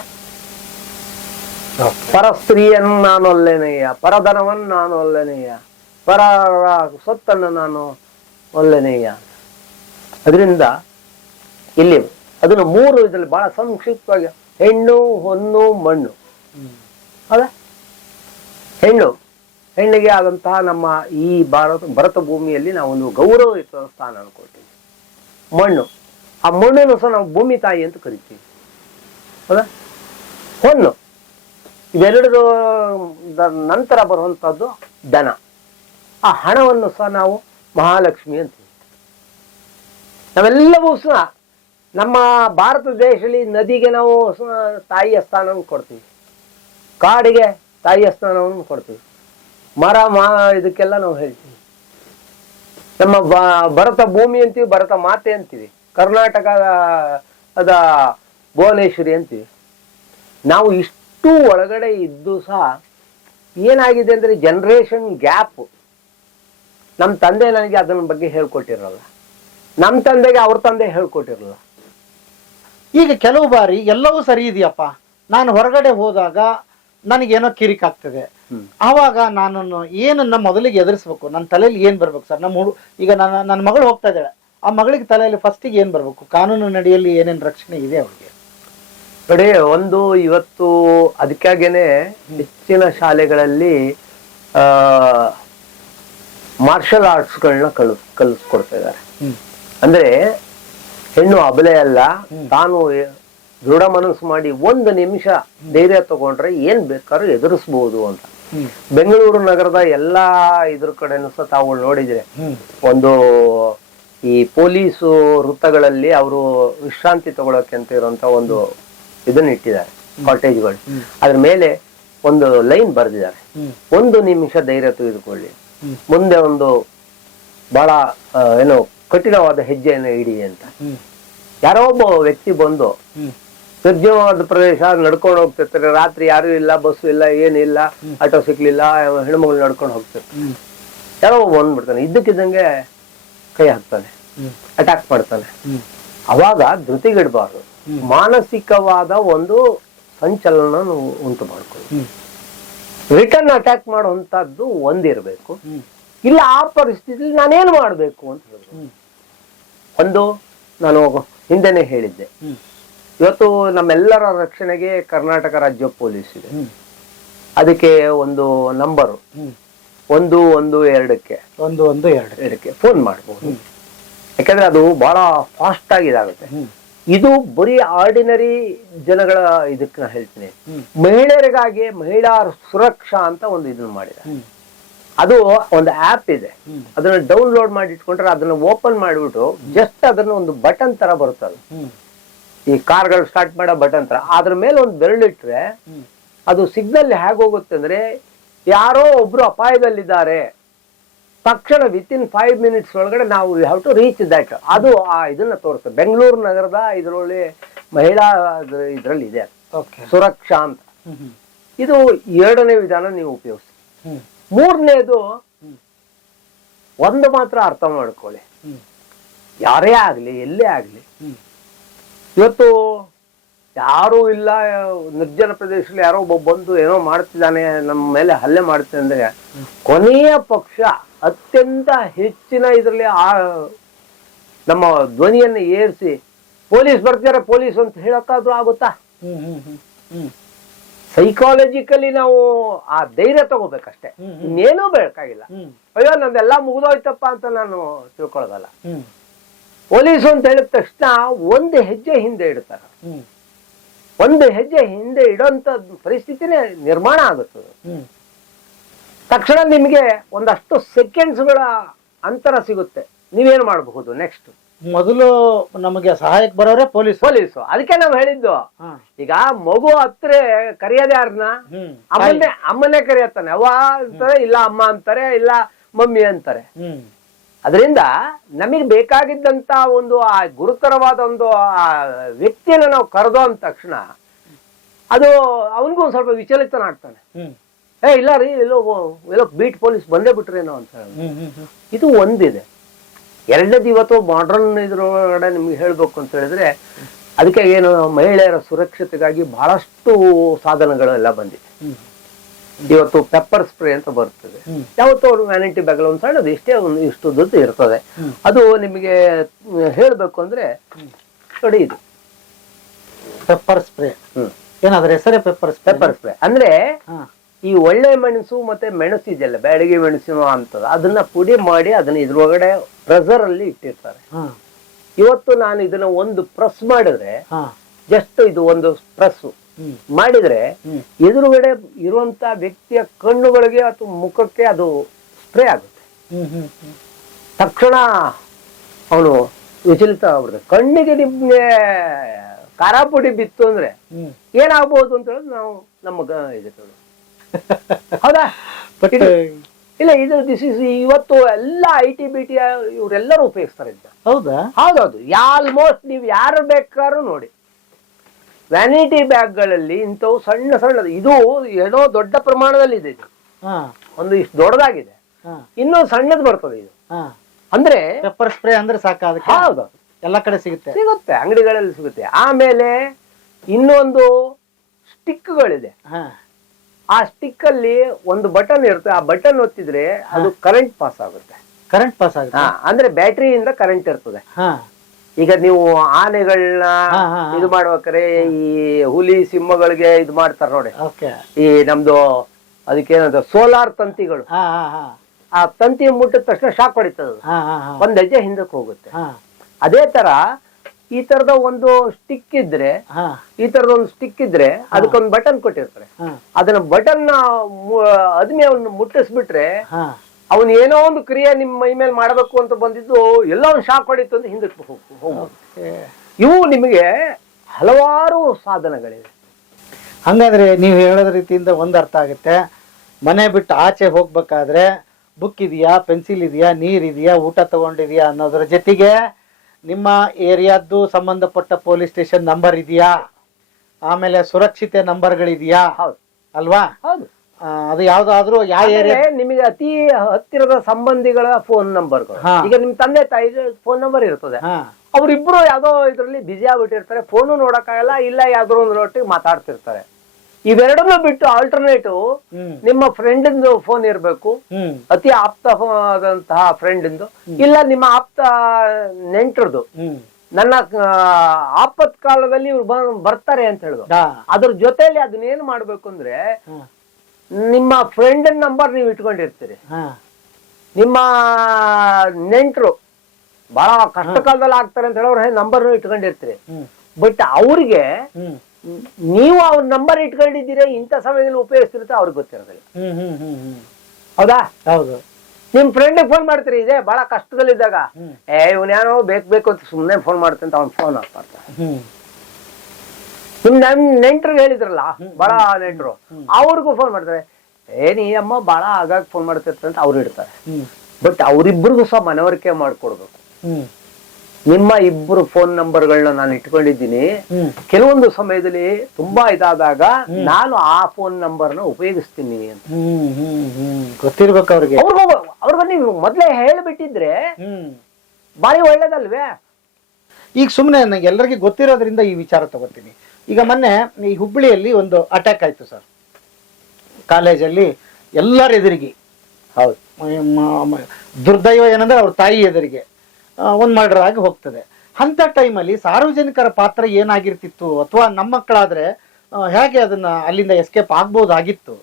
ಪರಸ್ತ್ರೀಯನ್ನು ನಾನು ಒಲ್ಲೆನೆಯ ಪರಧನವನ್ನು ನಾನು ಒಲ್ಲೆನೆಯ ಪರ ಸೊತ್ತನ್ನು ನಾನು ಒಲ್ಲೆನೆಯ ಅದರಿಂದ ಇಲ್ಲಿ ಅದನ್ನು ಮೂರು ಇದರಲ್ಲಿ ಬಹಳ ಸಂಕ್ಷಿಪ್ತವಾಗಿ ಹೆಣ್ಣು ಹೊನ್ನು ಮಣ್ಣು. ಹೌದಾ? ಹೆಣ್ಣು. ಹೆಣ್ಣಿಗೆ ಆದಂತಹ ನಮ್ಮ ಈ ಭಾರತ ಭರತ ಭೂಮಿಯಲ್ಲಿ ನಾವು ಒಂದು ಗೌರವಯುತ ಸ್ಥಾನ ಕೊಡ್ತೀವಿ ಮಣ್ಣು. ಆ ಮಣ್ಣನ್ನು ಸಹ ನಾವು ಭೂಮಿ ತಾಯಿ ಅಂತ ಕರಿತೀವಿ. ಹೌದಾ? ಹೊನ್ನು ಇವೆರಡರ ನಂತರ ಬರುವಂತಹದ್ದು ದನ. ಆ ಹಣವನ್ನು ಸಹ ನಾವು ಮಹಾಲಕ್ಷ್ಮಿ ಅಂತೀವಿ ನಾವೆಲ್ಲವೂ ಸಹ ನಮ್ಮ ಭಾರತ ದೇಶದಲ್ಲಿ ನದಿಗೆ ನಾವು ತಾಯಿಯ ಸ್ಥಾನವನ್ನು ಕೊಡ್ತೀವಿ. ಕಾಡಿಗೆ ತಾಯಿಯ ಸ್ಥಾನವನ್ನು ಕೊಡ್ತೀವಿ. ಮರ, ಮಾ, ಇದಕ್ಕೆಲ್ಲ ನಾವು ಹೇಳ್ತೀವಿ. ನಮ್ಮ ಭರತ ಭೂಮಿ ಅಂತೀವಿ, ಭರತ ಮಾತೆ ಅಂತೀವಿ. ಕರ್ನಾಟಕದ ಭುವನೇಶ್ವರಿ ಅಂತೀವಿ. ನಾವು ಇಷ್ಟು ಒಳಗಡೆ ಇದ್ದು ಸಹ ಏನಾಗಿದೆ ಅಂದರೆ ಜನರೇಷನ್ ಗ್ಯಾಪ್ ನಮ್ಮ ತಂದೆ ನನಗೆ ಅದನ್ನ ಬಗ್ಗೆ ಹೇಳ್ಕೊಟ್ಟಿರಲ್ಲ. ನಮ್ಮ ತಂದೆಗೆ ಅವ್ರ ತಂದೆ ಹೇಳ್ಕೊಟ್ಟಿರಲ್ಲ. ಈಗ ಕೆಲವು ಬಾರಿ ಎಲ್ಲವೂ ಸರಿ ಇದೆಯಪ್ಪ. ನಾನು ಹೊರಗಡೆ ಹೋದಾಗ ನನಗೇನೋ ಕಿರಿಕ್ ಆಗ್ತದೆ ಹ್ಮ್. ಆವಾಗ ನಾನು ಏನನ್ನ ಮೊದಲಿಗೆ ಎದುರಿಸ್ಬೇಕು ನನ್ನ ತಲೆಯಲ್ಲಿ ಏನ್ ಬರ್ಬೇಕು ಸರ್? ನಮ್ಮ ಹುಡು ಈಗ ನನ್ನ ನನ್ನ ಮಗಳು ಹೋಗ್ತಾ ಇದ್ದಾಳೆ. ಆ ಮಗಳಿಗೆ ತಲೆಯಲ್ಲಿ ಫಸ್ಟಿಗೆ ಏನ್ ಬರ್ಬೇಕು? ಕಾನೂನು ನಡೆಯಲ್ಲಿ ಏನೇನು ರಕ್ಷಣೆ ಇದೆ ಅವಳಿಗೆ? ನೋಡಿ ಒಂದು ಇವತ್ತು ಅದಕ್ಕಾಗೇನೆ ಹೆಚ್ಚಿನ ಶಾಲೆಗಳಲ್ಲಿ ಆ ಮಾರ್ಷಲ್ ಆರ್ಟ್ಸ್ಗಳನ್ನ ಕಲ್ ಕಲಿಸ್ಕೊಡ್ತಾ ಇದ್ದಾರೆ. ಅಂದ್ರೆ ಹೆಣ್ಣು ಅಬಲೆ ಅಲ್ಲ ತಾನು ದೃಢ ಮನಸ್ಸು ಮಾಡಿ ಒಂದು ನಿಮಿಷ ಧೈರ್ಯ ತಗೊಂಡ್ರೆ ಏನ್ ಬೇಕಾದ್ರೂ ಎದುರಿಸ್ಬೋದು ಅಂತ. ಬೆಂಗಳೂರು ನಗರದ ಎಲ್ಲಾ ಇದ್ರ ಕಡೆನೂ ಸಹ ತಾವು ನೋಡಿದ್ರೆ ಒಂದು ಈ ಪೊಲೀಸು ವೃತ್ತಗಳಲ್ಲಿ ಅವರು ವಿಶ್ರಾಂತಿ ತಗೊಳಕ್ಕೆ ಅಂತ ಇರುವಂತ ಒಂದು ಇದನ್ನ ಇಟ್ಟಿದ್ದಾರೆ ಕಾಟೇಜ್ಗಳು. ಅದ್ರ ಮೇಲೆ ಒಂದು ಲೈನ್ ಬರೆದಿದ್ದಾರೆ. ಒಂದು ನಿಮಿಷ ಧೈರ್ಯ ತೆಗೆದುಕೊಳ್ಳಿ. ಮುಂದೆ ಒಂದು ಬಹಳ ಏನು ಕಠಿಣವಾದ ಹೆಜ್ಜೆಯನ್ನು ಇಡಿ ಅಂತ. ಯಾರೋ ಒಬ್ಬ ವ್ಯಕ್ತಿ ಬಂದು ನಿರ್ಜನವಾದ ಪ್ರದೇಶ ನಡ್ಕೊಂಡು ಹೋಗ್ತಿರ್ತಾರೆ. ರಾತ್ರಿ ಯಾರು ಇಲ್ಲ ಬಸ್ಸು ಇಲ್ಲ ಏನಿಲ್ಲ ಆಟೋ ಸಿಕ್ಲಿಲ್ಲ ಹೆಣ್ಮಗಳು ನಡ್ಕೊಂಡು ಹೋಗ್ತಿರ್ತಾರೆ ಯಾರೋ ಒಬ್ಬ ಬಂದ್ಬಿಡ್ತಾನೆ. ಇದ್ದಕ್ಕಿದ್ದಂಗೆ ಕೈ ಹಾಕ್ತಾನೆ ಅಟ್ಯಾಕ್ ಮಾಡ್ತಾನೆ. ಅವಾಗ ಧೃತಿಗಿಡಬಾರ್ದು. ಮಾನಸಿಕವಾದ ಒಂದು ಸಂಚಲನ ಉಂಟು ಮಾಡ್ಕೊಳ್ಳಿ ರಿಟರ್ನ್ ಅಟ್ಯಾಕ್ ಮಾಡುವಂತದ್ದು ಒಂದಿರಬೇಕು. ಇಲ್ಲ ಆ ಪರಿಸ್ಥಿತಿಲಿ ನಾನೇನು ಮಾಡಬೇಕು ಅಂತ ಹೇಳಿದ್ರು ಒಂದು ನಾನು ಹಿಂದೆನೆ ಹೇಳಿದ್ದೆ. ಇವತ್ತು ನಮ್ಮೆಲ್ಲರ ರಕ್ಷಣೆಗೆ ಕರ್ನಾಟಕ ರಾಜ್ಯ ಪೊಲೀಸ್ ಇದೆ. ಅದಕ್ಕೆ ಒಂದು ನಂಬರು ಒಂದು ಒಂದು ಎರಡಕ್ಕೆ. ಒಂದು ಒಂದು ಎರಡು. ಎರಡಕ್ಕೆ ಫೋನ್ ಮಾಡ್ಬೋದು. ಯಾಕಂದ್ರೆ ಅದು ಬಹಳ ಫಾಸ್ಟ್ ಆಗಿ ಇದಾಗುತ್ತೆ. ಇದು ಬರೀ ಆರ್ಡಿನರಿ ಜನಗಳ ಇದಕ್ಕೆ ನಾ ಹೇಳ್ತೀನಿ. ಮಹಿಳೆಯರಿಗಾಗಿ ಮಹಿಳಾ ಸುರಕ್ಷಾ ಅಂತ ಒಂದು ಇದನ್ನ ಮಾಡಿದೆ ಅದು ಒಂದು ಆಪ್ ಇದೆ. ಅದನ್ನ ಡೌನ್ಲೋಡ್ ಮಾಡಿ ಇಟ್ಕೊಂಡ್ರೆ ಅದನ್ನ ಓಪನ್ ಮಾಡಿಬಿಟ್ಟು ಜಸ್ಟ್ ಅದನ್ನ ಒಂದು ಬಟನ್ ತರ ಬರುತ್ತೆ ಹ್ಮ್. ಈ ಕಾರ್ಗಳು ಸ್ಟಾರ್ಟ್ ಮಾಡೋ ಬಟನ್ ತರ ಅದ್ರ ಮೇಲೆ ಒಂದು ಬೆರಳಿಟ್ರೆ. ಅದು ಸಿಗ್ನಲ್ ಹೇಗೆ ಹೋಗುತ್ತೆ ಅಂದ್ರೆ ಯಾರೋ ಒಬ್ರು ಅಪಾಯದಲ್ಲಿದ್ದಾರೆ. ತಕ್ಷಣ ವಿತ್ ಇನ್ ಫೈವ್ ಮಿನಿಟ್ಸ್ ಒಳಗಡೆ ನಾವು ಹ್ಯಾವ್ ಟು ರೀಚ್ ದಟ್ ಅದು ಆ ಇದನ್ನ ತೋರಿಸ್ತದೆ. ಬೆಂಗಳೂರು ನಗರದ ಇದರಲ್ಲಿ ಮಹಿಳಾ ಇದರಲ್ಲಿ ಇದೆ ಸುರಕ್ಷಾ ಅಂತ. ಇದು ಎರಡನೇ ವಿಧಾನ ನೀವು ಉಪಯೋಗಿಸಿ. ಮೂರನೇದು ಒಂದು ಮಾತ್ರ ಅರ್ಥ ಮಾಡ್ಕೊಳ್ಳಿ. ಯಾರೇ ಆಗಲಿ ಎಲ್ಲೇ ಆಗ್ಲಿ ಇವತ್ತು ಯಾರು ಇಲ್ಲ ನಿರ್ಜನ ಪ್ರದೇಶದಲ್ಲಿ ಯಾರೋ ಒಬ್ಬ ಬಂದು ಏನೋ ಮಾಡ್ತಿದ್ದಾನೆ ನಮ್ಮ ಮೇಲೆ ಹಲ್ಲೆ ಮಾಡ್ತಿದೆ ಅಂದ್ರೆ ಕೊನೆಯ ಪಕ್ಷ ಅತ್ಯಂತ ಹೆಚ್ಚಿನ ಇದರಲ್ಲಿ ಆ ನಮ್ಮ ಧ್ವನಿಯನ್ನು ಏರಿಸಿ ಪೊಲೀಸ್ ಬರ್ತಾರೆ ಪೊಲೀಸ್ ಅಂತ ಹೇಳಕ್ಕಾದ್ರೂ ಆಗುತ್ತಾ? ಸೈಕಾಲಜಿಕಲಿ ನಾವು ಆ ಧೈರ್ಯ ತಗೋಬೇಕಷ್ಟೇ. ಇನ್ನೇನೂ ಬೇಕಾಗಿಲ್ಲ ಅಯ್ಯೋ ನಂದೆಲ್ಲ ಮುಗಿದೋಯ್ತಪ್ಪ ಅಂತ ನಾನು ತಿಳ್ಕೊಳ್ಳೋದಲ್ಲ. ಪೊಲೀಸು ಅಂತ ಹೇಳಿದ ತಕ್ಷಣ ಒಂದು ಹೆಜ್ಜೆ ಹಿಂದೆ ಇಡ್ತಾರೆ. ಒಂದು ಹೆಜ್ಜೆ ಹಿಂದೆ ಇಡೋಂತ ಪರಿಸ್ಥಿತಿನೇ ನಿರ್ಮಾಣ ಆಗುತ್ತದೆ ತಕ್ಷಣ ನಿಮಗೆ ಒಂದಷ್ಟು ಸೆಕೆಂಡ್ಸ್ಗಳ ಅಂತರ ಸಿಗುತ್ತೆ. ನೀವೇನು ಮಾಡಬಹುದು ನೆಕ್ಸ್ಟ್ ಮೊದಲು ನಮಗೆ ಸಹಾಯಕ್ಕೆ ಬರೋರೆ ಪೊಲೀಸ್. ಪೊಲೀಸು. ಅದಕ್ಕೆ ನಾವು ಹೇಳಿದ್ದು ಈಗ ಮಗು ಹತ್ರ ಕರೆಯೋದು ಯಾರನ್ನ? ಅಮ್ಮನೇ ಅಮ್ಮನೇ ಕರೆಯತ್ತಾನೆ. ಅವ್ವ ಅಂತಾರೆ ಇಲ್ಲ ಅಮ್ಮ ಅಂತಾರೆ ಇಲ್ಲ ಮಮ್ಮಿ ಅಂತಾರೆ. ಅದರಿಂದ ನಮಗೆ ಬೇಕಾಗಿದ್ದಂತ ಒಂದು ಆ ಗುರುತರವಾದ ಒಂದು ಆ ವ್ಯಕ್ತಿಯನ್ನು ನಾವು ಕರೆದೋ ಅಂದ ತಕ್ಷಣ ಅದು ಅವನಿಗೂ ಒಂದು ಸ್ವಲ್ಪ ವಿಚಲಿತನಾಗ್ತಾನೆ ಆಗ್ತಾನೆ. ಏ ಇಲ್ಲ ರೀ ಎಲ್ಲೋ ಎಲ್ಲೋ ಬೀಟ್ ಪೊಲೀಸ್ ಬಂದೇ ಬಿಟ್ರೇನೋ ಅಂತ ಹೇಳಿ. ಇದು ಒಂದಿದೆ. ಎರಡನೇದು ಇವತ್ತು ಮಾಡ್ರನ್ ಇದ್ರೊಳಗಡೆ ನಿಮ್ಗೆ ಹೇಳ್ಬೇಕು ಅಂತ ಹೇಳಿದ್ರೆ ಅದಕ್ಕೆ ಏನು ಮಹಿಳೆಯರ ಸುರಕ್ಷತೆಗಾಗಿ ಬಹಳಷ್ಟು ಸಾಧನಗಳೆಲ್ಲ ಬಂದಿದೆ. ಇವತ್ತು ಪೆಪ್ಪರ್ ಸ್ಪ್ರೇ ಅಂತ ಬರ್ತದೆ. ಯಾವತ್ತು ಅವ್ರ ವ್ಯಾನಿಟಿ ಬ್ಯಾಗ್ ಒಂದು ಸಣ್ಣದು ಇಷ್ಟೇ ಒಂದು ಇಷ್ಟು ದುಡ್ಡು ಇರ್ತದೆ ಅದು ನಿಮಗೆ ಹೇಳಬೇಕು ಅಂದ್ರೆ ನೋಡಿ ಇದು. Pepper spray hmm. ಏನಾದ್ರೆ ಹೆಸರೇ ಪೆಪ್ಪರ್ ಸ್ಪ್ರೇ ಪೆಪ್ಪರ್ ಸ್ಪ್ರೇ ಅಂದ್ರೆ ಈ ಒಳ್ಳೆ ಮೆಣಸು ಮತ್ತೆ ಮೆಣಸು ಇದೆಯಲ್ಲ ಬ್ಯಾಡಗಿ ಮೆಣಸಿನ ಅಂತದ ಅದನ್ನ ಪುಡಿ ಮಾಡಿ ಅದನ್ನ ಇದ್ರೊಳಗಡೆ ಪ್ರೆಸರ್ ಅಲ್ಲಿ ಇಟ್ಟಿರ್ತಾರೆ. ಇವತ್ತು ನಾನು ಇದನ್ನ ಒಂದು ಪ್ರೆಸ್ ಮಾಡಿದ್ರೆ ಜಸ್ಟ್ ಇದು ಒಂದು ಪ್ರೆಸ್ ಮಾಡಿದ್ರೆ ಎದುರುಗಡೆ ಇರುವಂತ ವ್ಯಕ್ತಿಯ ಕಣ್ಣುಗಳಿಗೆ ಅಥವಾ ಮುಖಕ್ಕೆ ಅದು ಸ್ಪ್ರೇ ಆಗುತ್ತೆ. ತಕ್ಷಣ ಅವನು ವಿಚಲಿತ ಆಗ್ಬಿಡುತ್ತೆ ಕಣ್ಣಿಗೆ ನಿಮ್ಗೆ ಕಾರಾಪುಡಿ ಬಿತ್ತು ಅಂದ್ರೆ ಏನಾಗ್ಬಹುದು ಏನಾಗ್ಬೋದು ಅಂತ ಹೇಳೋದು ನಾವು ನಮ್ಮ ಇದು ಹೌದಾ? ಬಟ್ ಇಲ್ಲ ಇದು ದಿಸ್ ಇಸ್ ಇವತ್ತು ಎಲ್ಲ ಐ ಟಿ ಬಿ ಟಿ ಇವರೆಲ್ಲರೂ ಉಪಯೋಗಿಸ್ತಾರೆ ಹೌದಾ? ಹೌದೌದು. ಆಲ್ಮೋಸ್ಟ್ ನೀವು ಯಾರು ಬೇಕಾದ್ರೂ ನೋಡಿ. ವ್ಯಾನಿಟಿ ಬ್ಯಾಗ್ಗಳಲ್ಲಿ ಇಂಥವು ಸಣ್ಣ ಸಣ್ಣದು. ಇದು ಏನೋ ದೊಡ್ಡ ಪ್ರಮಾಣದಲ್ಲಿ ಇದೆ. ಇದು ಒಂದು ಇಷ್ಟು ದೊಡ್ಡದಾಗಿದೆ. ಇನ್ನೊಂದು ಇನ್ನೂ ಸಣ್ಣದು ಬರ್ತದೆ ಇದು. ಅಂದ್ರೆ ಪೆಪ್ಪರ್ ಸ್ಪ್ರೇ ಅಂದ್ರೆ ಸಾಕ ಅದಕ್ಕೆ ಹೌದು. ಎಲ್ಲ ಕಡೆ ಸಿಗುತ್ತೆ. ಸಿಗುತ್ತೆ ಅಂಗಡಿಗಳಲ್ಲಿ ಸಿಗುತ್ತೆ. ಆಮೇಲೆ ಇನ್ನೊಂದು ಸ್ಟಿಕ್ಗಳಿದೆ. ಆ ಸ್ಟಿಕ್ ಅಲ್ಲಿ ಒಂದು ಬಟನ್ ಇರುತ್ತೆ. ಆ ಬಟನ್ ಒತ್ತಿದ್ರೆ ಅದು ಕರೆಂಟ್ ಪಾಸ್ ಆಗುತ್ತೆ. ಕರೆಂಟ್ ಪಾಸ್ ಆಗುತ್ತೆ. ಅಂದ್ರೆ ಬ್ಯಾಟ್ರಿಯಿಂದ ಕರೆಂಟ್ ಇರ್ತದೆ. ಈಗ ನೀವು ಆನೆಗಳನ್ನ ಹಾ, ಹಾ, ಹಾ. ಇದು ಮಾಡ್ಬೇಕಾರೆ ಈ ಹುಲಿ ಸಿಂಹಗಳಿಗೆ ಇದು ಮಾಡ್ತಾರ ನೋಡಿ. ಓಕೆ. ಈ ನಮ್ದು ಅದಕ್ಕೇನದು ಸೋಲಾರ್ ತಂತಿಗಳು. ಹಾ ಹಾ ಹಾ. ಆ ತಂತಿ ಮುಟ್ಟಿದ ತಕ್ಷಣ ಶಾಕ್ ಹೊಡಿತದ ಹಾ ಹಾ ಹಾ. ಒಂದ್ ಹೆಜ್ಜೆ ಹಿಂದಕ್ಕೆ ಹೋಗುತ್ತೆ. ಹಾ. ಅದೇ ತರ ಈ ತರದ ಒಂದು ಸ್ಟಿಕ್ ಇದ್ರೆ ಹಾ. ಈ ತರದ ಒಂದು ಸ್ಟಿಕ್ ಇದ್ರೆ ಅದಕ್ಕೊಂದು ಬಟನ್ ಕೊಟ್ಟಿರ್ತಾರೆ. ಹಾ. ಅದನ್ನ ಬಟನ್ ಅದ್ಮೇ ಅವನ್ನ ಮುಟ್ಟಿಸ್ಬಿಟ್ರೆ ಹಾ. ಅವನು ಏನೋ ಒಂದು ಕ್ರಿಯೆ ನಿಮ್ಮ ಮೈ ಮೇಲೆ ಮಾಡಬೇಕು ಅಂತ ಬಂದಿದ್ದು ಎಲ್ಲ ಒಂದು ಶಾಕ್ ಹೊಡಿತು ಅಂತ ಹಿಂದಕ್ಕೆ ಹೋಗ್- ಹೋಗ್ಬೋದು. ಇವು ನಿಮಗೆ ಹಲವಾರು ಸಾಧನಗಳಿವೆ. ಹಂಗಾದ್ರೆ ನೀವು ಹೇಳೋದ ರೀತಿಯಿಂದ ಒಂದು ಅರ್ಥ ಆಗುತ್ತೆ. ಮನೆ ಬಿಟ್ಟು ಆಚೆ ಹೋಗ್ಬೇಕಾದ್ರೆ ಬುಕ್ ಇದೆಯಾ ಪೆನ್ಸಿಲ್ ಇದೆಯಾ ನೀರಿದೆಯಾ ಇದೆಯಾ ಊಟ ತಗೊಂಡಿದ್ಯಾ ಅನ್ನೋದ್ರ ಜೊತೆಗೆ ನಿಮ್ಮ ಏರಿಯಾದ್ದು ಸಂಬಂಧಪಟ್ಟ ಪೊಲೀಸ್ ಸ್ಟೇಷನ್ ನಂಬರ್ ಇದೆಯಾ? ಆಮೇಲೆ ಸುರಕ್ಷಿತ ನಂಬರ್ಗಳಿದೆಯಾ? ಹೌದು. ಅಲ್ವಾ? ಹೌದು. ಅದು ಯಾವ್ದಾದ್ರು ಯಾವ ಏರಿಯಾ ಆಮೇಲೆ ನಿಮಗೆ ಅತಿ ಹತ್ತಿರದ ಸಂಬಂಧಿಗಳ ಫೋನ್ ನಂಬರ್ಗಳು ಹಾ. ಈಗ ನಿಮ್ ತಂದೆ ತಾಯಿ ಫೋನ್ ನಂಬರ್ ಇರ್ತದೆ. ಹಾ. ಅವ್ರಿಬ್ರು ಯಾವ್ದೋ ಇದ್ರಲ್ಲಿ ಬಿಸಿ ಆಗ್ಬಿಟ್ಟಿರ್ತಾರೆ ಫೋನು ನೋಡಕ್ಕಾಗಲ್ಲ ಇಲ್ಲ ಯಾವ್ದೋ ಒಂದು ಒಟ್ಟಿಗೆ ಮಾತಾಡ್ತಿರ್ತಾರೆ. ಇವೆರಡನ್ನೂ ಬಿಟ್ಟು ಆಲ್ಟರ್ನೇಟಿವ್ ಹ್ಮ್. ನಿಮ್ಮ ಫ್ರೆಂಡಿಂದು ಫೋನ್ ಇರ್ಬೇಕು. ಅತಿ ಆಪ್ತ ಆದಂತಹ ಫ್ರೆಂಡಿಂದು ಇಲ್ಲ ನಿಮ್ಮ ಆಪ್ತ ನೆಂಟರದು. ಹ್ಮ್. ನನ್ನ ಆ, ಆಪತ್ ಕಾಲದಲ್ಲಿ ಇವ್ರು ಬ- ಬರ್ತಾರೆ ಅಂತ ಹೇಳಿದ್ರು. ಹಾ. ಅದ್ರ ಜೊತೆಲಿ ಅದನ್ನೇನ್ ಮಾಡ್ಬೇಕು ಅಂದ್ರೆ ನಿಮ್ಮ ಫ್ರೆಂಡ್ ನಂಬರ್ ನೀವು ಇಟ್ಕೊಂಡಿರ್ತೀರಿ. ನಿಮ್ಮ ನೆಂಟರು ಬಹಳ ಕಷ್ಟ ಕಾಲದಲ್ಲಿ ಆಗ್ತಾರೆ ಅಂತ ಹೇಳೋರು ನಂಬರ್ ಇಟ್ಕೊಂಡಿರ್ತೀರಿ. ಬಟ್ ಅವ್ರಿಗೆ ನೀವು ಅವ್ರ ನಂಬರ್ ಇಟ್ಕೊಂಡಿದ್ದೀರಿ ಇಂಥ ಸಮಯದಲ್ಲಿ ಉಪಯೋಗಿಸ್ತಿರುತ್ತೆ ಅವ್ರಿಗೆ ಗೊತ್ತಿರೋದಿಲ್ಲ. ಹೌದಾ? ಹೌದು. ನಿಮ್ ಫ್ರೆಂಡ್ ಫೋನ್ ಮಾಡ್ತೀರಿ ಇದೆ ಬಹಳ ಕಷ್ಟದಲ್ಲಿದ್ದಾಗ. ಏ ಏ ಏನೋ ಬೇಕು ಬೇಕು ಅಂತ ಸುಮ್ಮನೆ ಫೋನ್ ಮಾಡ್ತಂತ ಅವ್ನು ಫೋನ್ ಹಾಕ್ಬಾರ್ದ. ನಿಮ್ ನಮ್ ನೆಂಟ್ರಿಗೆ ಹೇಳಿದ್ರಲ್ಲ ಬಹಳ ನೆಂಟ್ರು ಅವ್ರಿಗೂ ಫೋನ್ ಮಾಡ್ತಾರೆ ಏನಿ ಅಮ್ಮ ಬಹಳ ಆಗಾಗ ಫೋನ್ ಮಾಡ್ತಿರ್ತಂತ ಅವ್ರು ಇಡ್ತಾರೆ. ಬಟ್ ಅವರಿಬ್ಬರಿಗೂ ಸಹ ಮನವರಿಕೆ ಮಾಡ್ಕೊಡ್ಬೇಕು. ನಿಮ್ಮ ಇಬ್ಬರು ಫೋನ್ ನಂಬರ್ಗಳನ್ನ ನಾನು ಇಟ್ಕೊಂಡಿದ್ದೀನಿ. ಕೆಲವೊಂದು ಸಮಯದಲ್ಲಿ ತುಂಬಾ ಇದಾದಾಗ ನಾನು ಆ ಫೋನ್ ನಂಬರ್ನ ಉಪಯೋಗಿಸ್ತೀನಿ ಅಂತ. ಗೊತ್ತಿರ್ಬೇಕು ಅವ್ರಿಗೆ. ಅವ್ರಿಗೂ ಅವ್ರಿಗೂ ನೀವು ಮೊದ್ಲೇ ಹೇಳ್ಬಿಟ್ಟಿದ್ರೆ ಬಾರಿ ಒಳ್ಳೇದಲ್ವೇ? ಈಗ ಸುಮ್ಮನೆ ನಂಗೆ ಎಲ್ಲರಿಗೂ ಗೊತ್ತಿರೋದ್ರಿಂದ ಈ ವಿಚಾರ ತಗೋತೀನಿ. ಈಗ ಮೊನ್ನೆ ಈ ಹುಬ್ಬಳ್ಳಿಯಲ್ಲಿ ಒಂದು ಅಟ್ಯಾಕ್ ಆಯಿತು ಸರ್ ಕಾಲೇಜಲ್ಲಿ ಎಲ್ಲರ ಎದುರಿಗೆ. ಹೌದು. ದುರ್ದೈವ ಏನಂದ್ರೆ ಅವ್ರ ತಾಯಿ ಎದುರಿಗೆ ಒಂದು ಮರ್ಡರ್ ಆಗಿ ಹೋಗ್ತದೆ. ಅಂಥ ಟೈಮಲ್ಲಿ ಸಾರ್ವಜನಿಕರ ಪಾತ್ರ ಏನಾಗಿರ್ತಿತ್ತು ಅಥವಾ ನಮ್ಮ ಮಕ್ಕಳಾದರೆ ಹೇಗೆ ಅದನ್ನು ಅಲ್ಲಿಂದ ಎಸ್ಕೇಪ್ ಆಗ್ಬೋದಾಗಿತ್ತು?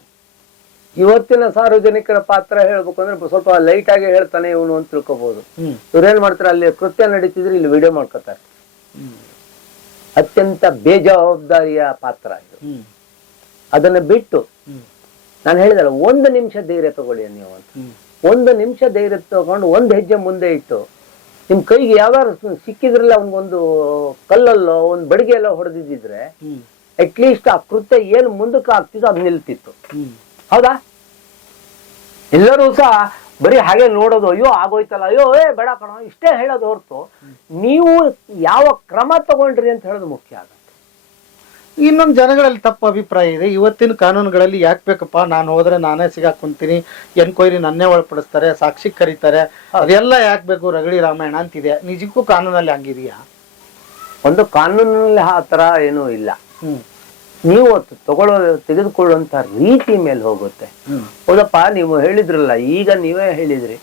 ಇವತ್ತಿನ ಸಾರ್ವಜನಿಕರ ಪಾತ್ರ ಹೇಳ್ಬೇಕು ಅಂದ್ರೆ ಸ್ವಲ್ಪ ಲೈಟ್ ಆಗಿ ಹೇಳ್ತಾನೆ ಇವನು ಅಂತ ತಿಳ್ಕೊಬಹುದು ಇವ್ರೇನ್ ಮಾಡ್ತಾರೆ ಅಲ್ಲಿ ಕೃತ್ಯ ನಡೀತಿದ್ರೆ ಇಲ್ಲಿ ವಿಡಿಯೋ ಮಾಡ್ಕೊತಾರೆ. ಅತ್ಯಂತ ಬೇಜವಾಬ್ದಾರಿಯ ಪಾತ್ರ ಇದು. ಅದನ್ನ ಬಿಟ್ಟು ನಾನು ಹೇಳಿದಲ್ಲ ಒಂದು ನಿಮಿಷ ಧೈರ್ಯ ತಗೊಳ್ಳಿ ನೀವು ಅಂತ. ಒಂದು ನಿಮಿಷ ಧೈರ್ಯ ತಗೊಂಡು ಒಂದು ಹೆಜ್ಜೆ ಮುಂದೆ ಇಟ್ಟು ನಿಮ್ ಕೈಗೆ ಯಾವ್ದಾರು ಸಿಕ್ಕಿದ್ರಲ್ಲ ಅವನಿಗೊಂದು ಕಲ್ಲಲ್ಲೋ ಒಂದು ಬಡಿಗೆಯಲ್ಲೋ ಹೊಡೆದಿದ್ದಿದ್ರೆ ಅಟ್ಲೀಸ್ಟ್ ಆ ಕೃತ್ಯ ಏನು ಮುಂದಕ್ಕೆ ಆಗ್ತಿತ್ತು ಅದು ನಿಲ್ತಿತ್ತು. ಹೌದಾ? ಎಲ್ಲರೂ ಸಹ ಬರೀ ಹಾಗೆ ನೋಡೋದು ಅಯ್ಯೋ ಆಗೋಯ್ತಲ್ಲ ಅಯ್ಯೋ ಏ ಬೇಡ ಕಣ ಇಷ್ಟೇ ಹೇಳೋದು ಹೊರತು ನೀವು ಯಾವ ಕ್ರಮ ತಗೊಂಡ್ರಿ ಅಂತ ಹೇಳೋದು ಮುಖ್ಯ ಆಗುತ್ತೆ. ಇನ್ನೊಂದು ಜನಗಳಲ್ಲಿ ತಪ್ಪು ಅಭಿಪ್ರಾಯ ಇದೆ. ಇವತ್ತಿನ ಕಾನೂನುಗಳಲ್ಲಿ ಯಾಕೆ ಬೇಕಪ್ಪ? ನಾನು ಹೋದ್ರೆ ನಾನೇ ಸಿಗಾಕೊಂತೀನಿ ಎನ್ಕ್ವೈರಿ ನನ್ನೇ ಒಳಪಡಿಸ್ತಾರೆ ಸಾಕ್ಷಿ ಕರೀತಾರೆ ಅದೆಲ್ಲ ಯಾಕೆ ಬೇಕು ರಗಳಿ ರಾಮಾಯಣ ಅಂತಿದೆ. ನಿಜಕ್ಕೂ ಕಾನೂನಲ್ಲಿ ಹಂಗಿದೆಯಾ? ಒಂದು ಕಾನೂನಲ್ಲಿ ಆ ಥರ ಏನೂ ಇಲ್ಲ. ನೀವು ತಗೊಳ್ಳೋ ತೆಗೆದುಕೊಳ್ಳುವಂತ ರೀತಿ ಮೇಲೆ ಹೋಗುತ್ತೆ. ಹೌದಪ್ಪ ನೀವು ಹೇಳಿದ್ರಲ್ಲ ಈಗ ನೀವೇ ಹೇಳಿದ್ರಿ.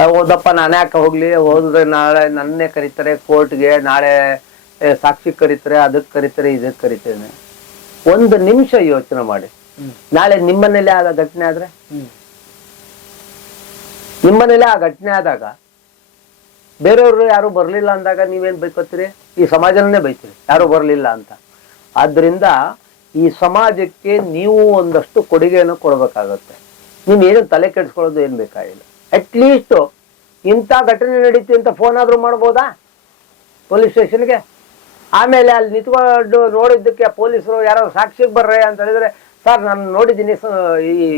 ಹೌದಪ್ಪ ನಾನು ಯಾಕೆ ಹೋಗ್ಲಿ? ಹೋದ್ರೆ ನಾಳೆ ನನ್ನೇ ಕರೀತಾರೆ ಕೋರ್ಟ್ಗೆ ನಾಳೆ ಸಾಕ್ಷಿ ಕರೀತಾರೆ ಅದಕ್ಕೆ ಕರೀತಾರೆ ಇದಕ್ಕೆ ಕರಿತೇನೆ. ಒಂದು ನಿಮಿಷ ಯೋಚನೆ ಮಾಡಿ. ನಾಳೆ ನಿಮ್ಮನೇಲೆ ಆದ ಘಟನೆ ಆದ್ರೆ? ನಿಮ್ಮನೇಲೆ ಆ ಘಟನೆ ಆದಾಗ ಬೇರೆಯವರು ಯಾರು ಬರ್ಲಿಲ್ಲ ಅಂದಾಗ ನೀವೇನ್ ಬೈಕೋತೀರಿ? ಈ ಸಮಾಜನೇ ಬೈತೀರಿ ಯಾರು ಬರ್ಲಿಲ್ಲ ಅಂತ. ಆದ್ರಿಂದ ಈ ಸಮಾಜಕ್ಕೆ ನೀವು ಒಂದಷ್ಟು ಕೊಡುಗೆಯನ್ನು ಕೊಡಬೇಕಾಗತ್ತೆ. ನೀವು ಏನು ತಲೆ ಕೆಡಿಸ್ಕೊಳ್ಳೋದು ಏನು ಬೇಕಾಗಿಲ್ಲ. ಅಟ್ಲೀಸ್ಟ್ ಇಂಥ ಘಟನೆ ನಡೀತಿ ಅಂತ ಫೋನ್ ಆದ್ರೂ ಮಾಡ್ಬೋದಾ? ಪೊಲೀಸ್ ಸ್ಟೇಷನ್ಗೆ ಆಮೇಲೆ ಅಲ್ಲಿ ನಿಂತ್ಕೊಂಡು ನೋಡಿದ್ದಕ್ಕೆ ಪೊಲೀಸರು ಯಾರೋ ಸಾಕ್ಷಿಗೆ ಬರ್ರೆ ಅಂತ ಹೇಳಿದ್ರೆ ಸರ್ ನಾನು ನೋಡಿದ್ದೀನಿ ಈ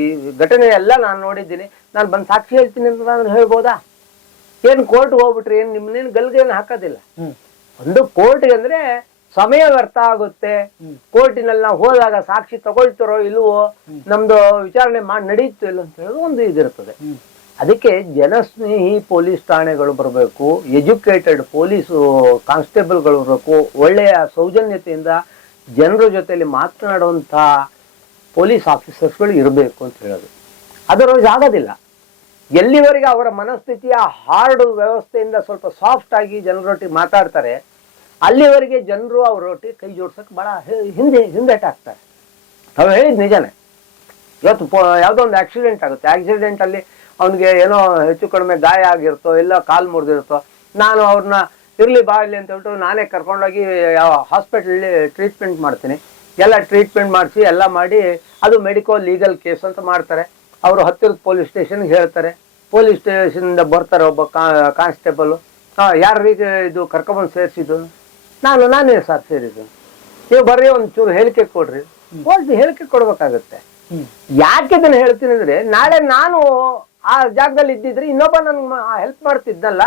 ಘಟನೆ ಎಲ್ಲ ನಾನು ನೋಡಿದ್ದೀನಿ. ನಾನು ಬಂದು ಸಾಕ್ಷಿ ಹೇಳ್ತೀನಿ ಅಂತ ನಾನು ಹೇಳ್ಬೋದಾ? ಏನು ಕೋರ್ಟ್ಗೆ ಹೋಗ್ಬಿಟ್ರಿ ಏನು ನಿಮ್ಮನ್ನೇನು ಗಲ್ಗೇನು ಹಾಕೋದಿಲ್ಲ. ಒಂದು ಕೋರ್ಟ್ಗೆ ಅಂದ್ರೆ ಸಮಯ ವ್ಯರ್ಥ ಆಗುತ್ತೆ. ಕೋರ್ಟಿನಲ್ಲಿ ನಾವು ಹೋದಾಗ ಸಾಕ್ಷಿ ತಗೊಳ್ತಾರೋ ಇಲ್ವೋ ನಮ್ದು ವಿಚಾರಣೆ ಮಾಡಿ ನಡೀತು ಇಲ್ಲ ಅಂತ ಹೇಳೋದು ಒಂದು ಇದಿರ್ತದೆ. ಅದಕ್ಕೆ ಜನಸ್ನೇಹಿ ಪೊಲೀಸ್ ಠಾಣೆಗಳು ಬರಬೇಕು ಎಜುಕೇಟೆಡ್ ಪೊಲೀಸು ಕಾನ್ಸ್ಟೇಬಲ್ಗಳು ಬರಬೇಕು ಒಳ್ಳೆಯ ಸೌಜನ್ಯತೆಯಿಂದ ಜನರ ಜೊತೆಯಲ್ಲಿ ಮಾತನಾಡುವಂಥ ಪೊಲೀಸ್ ಆಫೀಸರ್ಸ್ಗಳು ಇರಬೇಕು ಅಂತ ಹೇಳೋದು. ಅದರೊಳಗೆ ಆಗೋದಿಲ್ಲ. ಎಲ್ಲಿವರೆಗೆ ಅವರ ಮನಸ್ಥಿತಿಯ ಹಾರ್ಡ್ ವ್ಯವಸ್ಥೆಯಿಂದ ಸ್ವಲ್ಪ ಸಾಫ್ಟ್ ಆಗಿ ಜನರೊಟ್ಟಿಗೆ ಮಾತಾಡ್ತಾರೆ ಅಲ್ಲಿವರೆಗೆ ಜನರು ಅವರೊಟ್ಟಿಗೆ ಕೈ ಜೋಡ್ಸಕ್ಕೆ ಬಹಳ ಹಿ- ಹಿಂದೆ, ಹಿಂದೆಟ್ ಆಗ್ತಾರೆ. ತಾವು ಹೇಳಿದ್ ನಿಜಾನೇ. ಇವತ್ತು ಯಾವುದೋ ಒಂದು ಆಕ್ಸಿಡೆಂಟ್ ಆಗುತ್ತೆ. ಆಕ್ಸಿಡೆಂಟ್ ಅಲ್ಲಿ ಅವನಿಗೆ ಏನೋ ಹೆಚ್ಚು ಕಡಿಮೆ ಗಾಯ ಆಗಿರ್ತೋ ಇಲ್ಲ ಕಾಲು ಮುರಿದಿರ್ತೋ ನಾನು ಅವ್ರನ್ನ ಇರ್ಲಿ ಬಾ ಇಲ್ಲಿ ಅಂತ ಹೇಳ್ಬಿಟ್ಟು ನಾನೇ ಕರ್ಕೊಂಡೋಗಿ ಯಾವ ಹಾಸ್ಪಿಟಲ್ ಟ್ರೀಟ್ಮೆಂಟ್ ಮಾಡ್ತೀನಿ. ಎಲ್ಲ ಟ್ರೀಟ್ಮೆಂಟ್ ಮಾಡಿಸಿ, ಎಲ್ಲ ಮಾಡಿ, ಅದು ಮೆಡಿಕೋ ಲೀಗಲ್ ಕೇಸ್ ಅಂತ ಮಾಡ್ತಾರೆ. ಅವರು ಹತ್ತಿರದ ಪೊಲೀಸ್ ಸ್ಟೇಷನ್ಗೆ ಹೇಳ್ತಾರೆ. ಪೊಲೀಸ್ ಸ್ಟೇಷನಿಂದ ಬರ್ತಾರೆ ಒಬ್ಬ ಕಾನ್ಸ್ಟೇಬಲ್ ಯಾರಿಗೆ ಇದು ಕರ್ಕೊಂಬಂದು ಸೇರಿಸಿದ್ದು? ನಾನು ನಾನೇ ಸರ್ ಸೇರಿದ್ದು. ನೀವು ಬರ್ರಿ ಒಂಚೂರು ಚೂರು ಹೇಳಿಕೆ ಕೊಡ್ರಿ. ಹೋಗಿ ಹೇಳಿಕೆ ಕೊಡ್ಬೇಕಾಗತ್ತೆ. ಯಾಕೆ ಇದನ್ನ ಹೇಳ್ತೀನಿ ಅಂದ್ರೆ ನಾಳೆ ನಾನು ಆ ಜಾಗದಲ್ಲಿ ಇದ್ದಿದ್ರೆ ಇನ್ನೊಬ್ಬ ನನ್ ಹೆಲ್ಪ್ ಮಾಡ್ತಿದ್ನಲ್ಲ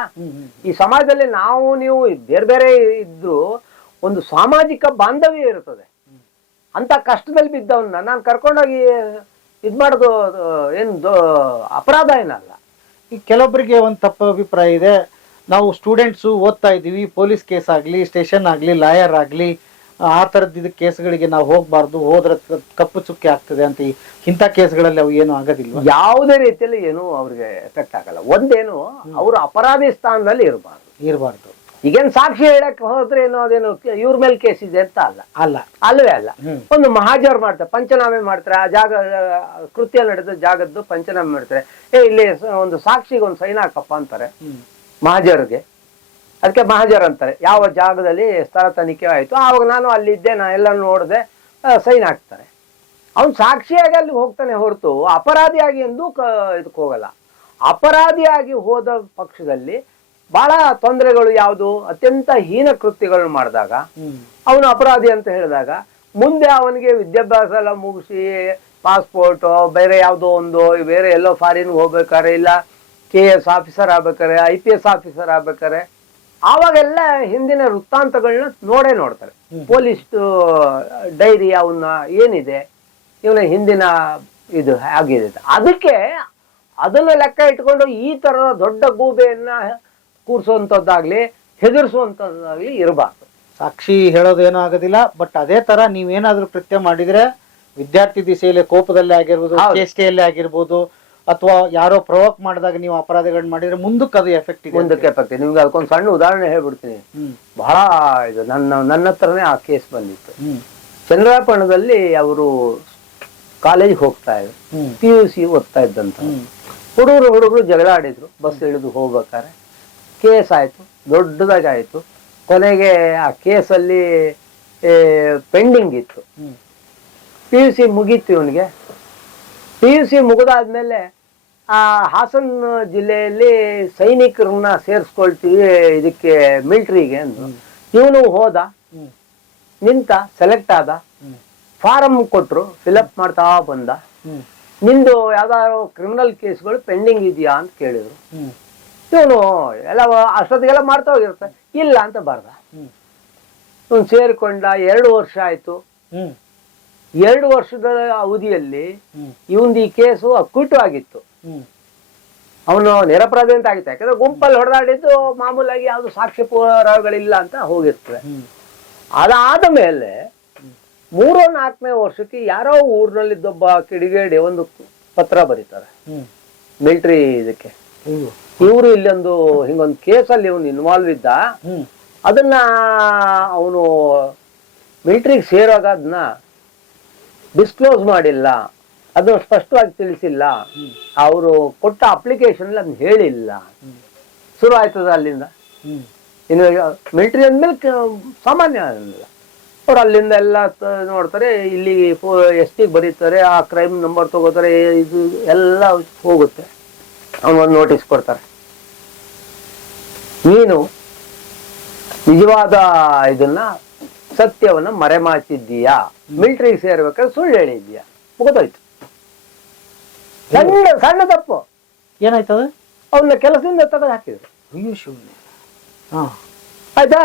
ಈ ಸಮಾಜದಲ್ಲಿ ನಾವು ನೀವು ಬೇರೆ ಬೇರೆ ಇದ್ರು ಒಂದು ಸಾಮಾಜಿಕ ಬಾಂಧವ್ಯ ಇರ್ತದೆ. ಅಂತ ಕಷ್ಟದಲ್ಲಿ ಬಿದ್ದವನ್ನ ನಾನು ಕರ್ಕೊಂಡೋಗಿ ಇದ್ ಮಾಡೋದು ಏನು ಅಪರಾಧ ಏನಲ್ಲ. ಈ ಕೆಲವೊಬ್ಬರಿಗೆ ಒಂದು ತಪ್ಪು ಅಭಿಪ್ರಾಯ ಇದೆ. ನಾವು ಸ್ಟೂಡೆಂಟ್ಸು ಓದ್ತಾ ಇದ್ದೀವಿ ಪೊಲೀಸ್ ಕೇಸ್ ಆಗಲಿ ಸ್ಟೇಷನ್ ಆಗಲಿ ಲಾಯರ್ ಆಗಲಿ ಆ ಥರದ್ದು ಇದು ಕೇಸ್ಗಳಿಗೆ ನಾವು ಹೋಗಬಾರ್ದು ಹೋದ್ರೆ ಕಪ್ಪು ಚುಕ್ಕೆ ಆಗ್ತದೆ ಅಂತ ಇಂಥ ಕೇಸ್ಗಳಲ್ಲಿ ಅವು ಏನು ಆಗೋದಿಲ್ಲ ಯಾವುದೇ ರೀತಿಯಲ್ಲಿ ಏನು ಅವ್ರಿಗೆ ಎಫೆಕ್ಟ್ ಆಗಲ್ಲ. ಒಂದೇನು ಅವರು ಅಪರಾಧಿ ಸ್ಥಾನದಲ್ಲಿ ಇರಬಾರ್ದು. ಇರಬಾರ್ದು. ಈಗೇನು ಸಾಕ್ಷಿ ಹೇಳಕ್ ಹೋದ್ರೆ ಏನೋ ಅದೇನು ಇವ್ರ ಮೇಲೆ ಕೇಸ್ ಇದೆ ಅಂತ ಅಲ್ಲ. ಅಲ್ಲ. ಅಲ್ಲವೇ ಅಲ್ಲ. ಒಂದು ಮಹಾಜರ್ ಮಾಡ್ತಾರೆ ಪಂಚನಾಮೆ ಮಾಡ್ತಾರೆ ಆ ಜಾಗ ಕೃತ್ಯ ನಡೆದ ಜಾಗದ್ದು ಪಂಚನಾಮೆ ಮಾಡ್ತಾರೆ. ಏ ಇಲ್ಲಿ ಒಂದು ಸಾಕ್ಷಿಗೆ ಒಂದು ಸೈನ್ ಹಾಕಪ್ಪ ಅಂತಾರೆ. ಮಹಾಜರ್ಗೆ. ಅದಕ್ಕೆ ಮಹಾಜರ್ ಅಂತಾರೆ. ಯಾವ ಜಾಗದಲ್ಲಿ ಸ್ಥಳ ತನಿಖೆ ಆಯಿತು ಆವಾಗ ನಾನು ಅಲ್ಲಿದ್ದೆ ನಾನು ಎಲ್ಲ ನೋಡಿದೆ ಸೈನ್ ಹಾಕ್ತಾರೆ. ಅವನು ಸಾಕ್ಷಿಯಾಗಿ ಅಲ್ಲಿ ಹೋಗ್ತಾನೆ ಹೊರತು ಅಪರಾಧಿಯಾಗಿ ಎಂದು ಕ ಇದಕ್ಕೆ ಹೋಗಲ್ಲ. ಅಪರಾಧಿಯಾಗಿ ಹೋದ ಪಕ್ಷದಲ್ಲಿ ಬಹಳ ತೊಂದರೆಗಳು ಯಾವುದು? ಅತ್ಯಂತ ಹೀನ ಕೃತ್ಯಗಳನ್ನು ಮಾಡಿದಾಗ ಅವನು ಅಪರಾಧಿ ಅಂತ ಹೇಳಿದಾಗ ಮುಂದೆ ಅವನಿಗೆ ವಿದ್ಯಾಭ್ಯಾಸ ಎಲ್ಲ ಮುಗಿಸಿ ಪಾಸ್ಪೋರ್ಟು ಬೇರೆ ಯಾವುದೋ ಒಂದು ಬೇರೆ ಎಲ್ಲೋ ಫಾರಿನ್ ಹೋಗ್ಬೇಕಾದ್ರೆ ಇಲ್ಲ ಕೆ ಎಸ್ ಆಫೀಸರ್ ಆಗ್ಬೇಕಾರೆ ಐ ಪಿ ಎಸ್ ಆಫೀಸರ್ ಆಗ್ಬೇಕಾರೆ ಆವಾಗೆಲ್ಲ ಹಿಂದಿನ ವೃತ್ತಾಂತಗಳನ್ನ ನೋಡೇ ನೋಡ್ತಾರೆ. ಪೊಲೀಸ್ ಡೈರಿ ಅವನ್ನ ಏನಿದೆ ಇವನ ಹಿಂದಿನ ಇದು ಆಗಿದೆ. ಅದಕ್ಕೆ ಅದನ್ನ ಲೆಕ್ಕ ಇಟ್ಕೊಂಡು ಈ ತರದ ದೊಡ್ಡ ಗೂಬೆಯನ್ನ ಕೂರಿಸುವಂಥದ್ದಾಗ್ಲಿ ಹೆದರಿಸುವಂಥದ್ದಾಗ್ಲಿ ಇರಬಾರ್ದು. ಸಾಕ್ಷಿ ಹೇಳೋದೇನೂ ಆಗೋದಿಲ್ಲ ಬಟ್ ಅದೇ ತರ ನೀವೇನಾದ್ರೂ ಕೃತ್ಯ ಮಾಡಿದ್ರೆ ವಿದ್ಯಾರ್ಥಿ ದಿಸೆಯಲ್ಲಿ ಕೋಪದಲ್ಲಿ ಆಗಿರ್ಬೋದು. ಚೇಷ್ಟೆಯಲ್ಲಿ ಆಗಿರ್ಬೋದು ಅಥವಾ ಯಾರೋ ಪ್ರವೋಕ್ ಮಾಡಿದಾಗ ನೀವು ಅಪರಾಧಗಳನ್ನ ಮಾಡಿದ್ರೆ ಮುಂದಕ್ಕೆ ಅದು ಎಫೆಕ್ಟ್ ಇದೆ ಮುಂದಕ್ಕೆ ಎಫೆಕ್ಟ್ ನಿಮ್ಗೆ ಅದಕ್ಕೊಂದು ಸಣ್ಣ ಉದಾಹರಣೆ ಹೇಳ್ಬಿಡ್ತೀನಿ. ಬಹಳ ಇದು ನನ್ನ ನನ್ನ ಹತ್ರನೇ ಆ ಕೇಸ್ ಬಂದಿತ್ತು. ಚಂದ್ರಾಪಣದಲ್ಲಿ ಅವರು ಕಾಲೇಜ್ ಹೋಗ್ತಾ ಇದ್ರು. ಪಿ ಯು ಸಿ ಓದ್ತಾ ಇದ್ದಂತ. ಹುಡುಗರು ಹುಡುಗರು ಜಗಳ ಆಡಿದ್ರು. ಬಸ್ ಇಳಿದು ಹೋಗ್ಬೇಕಾರೆ ಕೇಸ್ ಆಯ್ತು. ದೊಡ್ಡದಾಗಿ ಆಯ್ತು ಕೊನೆಗೆ ಆ ಕೇಸಲ್ಲಿ ಪೆಂಡಿಂಗ್ ಇತ್ತು. ಪಿ ಯು ಸಿ ಮುಗೀತು ಇವನಿಗೆ. ಪಿ ಯು ಸಿ ಮುಗಿದಾದ್ಮೇಲೆ ಆ ಹಾಸನ ಜಿಲ್ಲೆಯಲ್ಲಿ ಸೈನಿಕರನ್ನ ಸೇರಿಸ್ಕೊಳ್ತೀವಿ ಇದಕ್ಕೆ ಮಿಲ್ಟ್ರಿಗೆ ಅಂದ್ರು. ಇವನು ಹೋದ ನಿಂತ ಸೆಲೆಕ್ಟ್ ಆದ ಫಾರಂ ಕೊಟ್ರು ಫಿಲಪ್ ಮಾಡ್ತಾ ಬಂದ. ನಿಂದು ಯಾವ್ದಾದ್ರು ಕ್ರಿಮಿನಲ್ ಕೇಸ್ಗಳು ಪೆಂಡಿಂಗ್ ಇದೆಯಾ ಅಂತ ಕೇಳಿದ್ರು. ಇವನು ಎಲ್ಲ ಅಷ್ಟೊತ್ತಿಗೆಲ್ಲ ಮಾಡ್ತಾ ಹೋಗಿರ್ತ ಇಲ್ಲ ಅಂತ ಬರ್ದ. ಇವನು ಸೇರಿಕೊಂಡ ಎರಡು ವರ್ಷ ಆಯ್ತು. ಎರಡು ವರ್ಷದ ಅವಧಿಯಲ್ಲಿ ಇವಂದು ಈ ಕೇಸು ಅಕ್ಕುಟ್ಟು ಆಗಿತ್ತು. ಅವನು ನಿರಪರಾಧಿ ಅಂತ ಆಗಿತ್ತು. ಯಾಕಂದ್ರೆ ಗುಂಪಲ್ಲಿ ಹೊಡೆದಾಡಿದ್ದು ಮಾಮೂಲಾಗಿ ಯಾವ್ದು ಸಾಕ್ಷಿ ಪುರಾವೆಗಳಿಲ್ಲ ಅಂತ ಹೋಗಿರ್ತದೆ. ಅದಾದ ಮೇಲೆ ಮೂರೋ ನಾಲ್ಕನೇ ವರ್ಷಕ್ಕೆ ಯಾರೋ ಊರಿನಲ್ಲಿದ್ದೊಬ್ಬ ಕಿಡಿಗೇಡಿ ಒಂದು ಪತ್ರ ಬರೀತಾರೆ. ಮಿಲಿಟರಿ ಇದಕ್ಕೆ. ಇವರು ಇಲ್ಲೊಂದು ಹಿಂಗೊಂದು ಕೇಸಲ್ಲಿ ಇವನು ಇನ್ವಾಲ್ವ್ ಇದ್ದ. ಅದನ್ನ ಅವನು ಮಿಲಿಟರಿಗೆ ಸೇರೋಗ ಅದನ್ನ ಡಿಸ್ಕ್ಲೋಸ್ ಮಾಡಿಲ್ಲ. ಅದು ಸ್ಪಷ್ಟವಾಗಿ ತಿಳಿಸಿಲ್ಲ. ಅವರು ಕೊಟ್ಟ ಅಪ್ಲಿಕೇಶನ್ ಅದನ್ನ ಹೇಳಿಲ್ಲ. ಶುರು ಆಯ್ತದ ಅಲ್ಲಿಂದ? ಇನ್ನು ಮಿಲಿಟರಿ ಅಂದ್ಮೇಲೆ ಸಾಮಾನ್ಯ ಅವ್ರು ಅಲ್ಲಿಂದ ಎಲ್ಲ ನೋಡ್ತಾರೆ, ಇಲ್ಲಿ ಎಸ್ ಟಿಗೆ ಬರೀತಾರೆ, ಆ ಕ್ರೈಮ್ ನಂಬರ್ ತಗೋತಾರೆ, ಇದು ಎಲ್ಲ ಹೋಗುತ್ತೆ. ಅವನೊಂದು ನೋಟಿಸ್ ಕೊಡ್ತಾರೆ. ನೀನು ನಿಜವಾದ ಇದನ್ನ ಸತ್ಯವನ್ನ ಮರೆಮಾಚಿದ್ದೀಯಾ? ಮಿಲಿಟರಿ ಸೇರ್ಬೇಕಾದ್ರೆ ಸುಳ್ಳು ಹೇಳಿದ್ಯಾ ಮುಗಿದೋಯ್ತು ಸಣ್ಣ ಸಣ್ಣ ತಪ್ಪು. ಏನಾಯ್ತದ? ಅವನ್ನ ಕೆಲಸದಿಂದ ತೆಗೆದು ಹಾಕಿದ್ರು. ಅಯ್ಯೋ ಶಿವನೇ. ಹಾ. ಆಯ್ತಾ?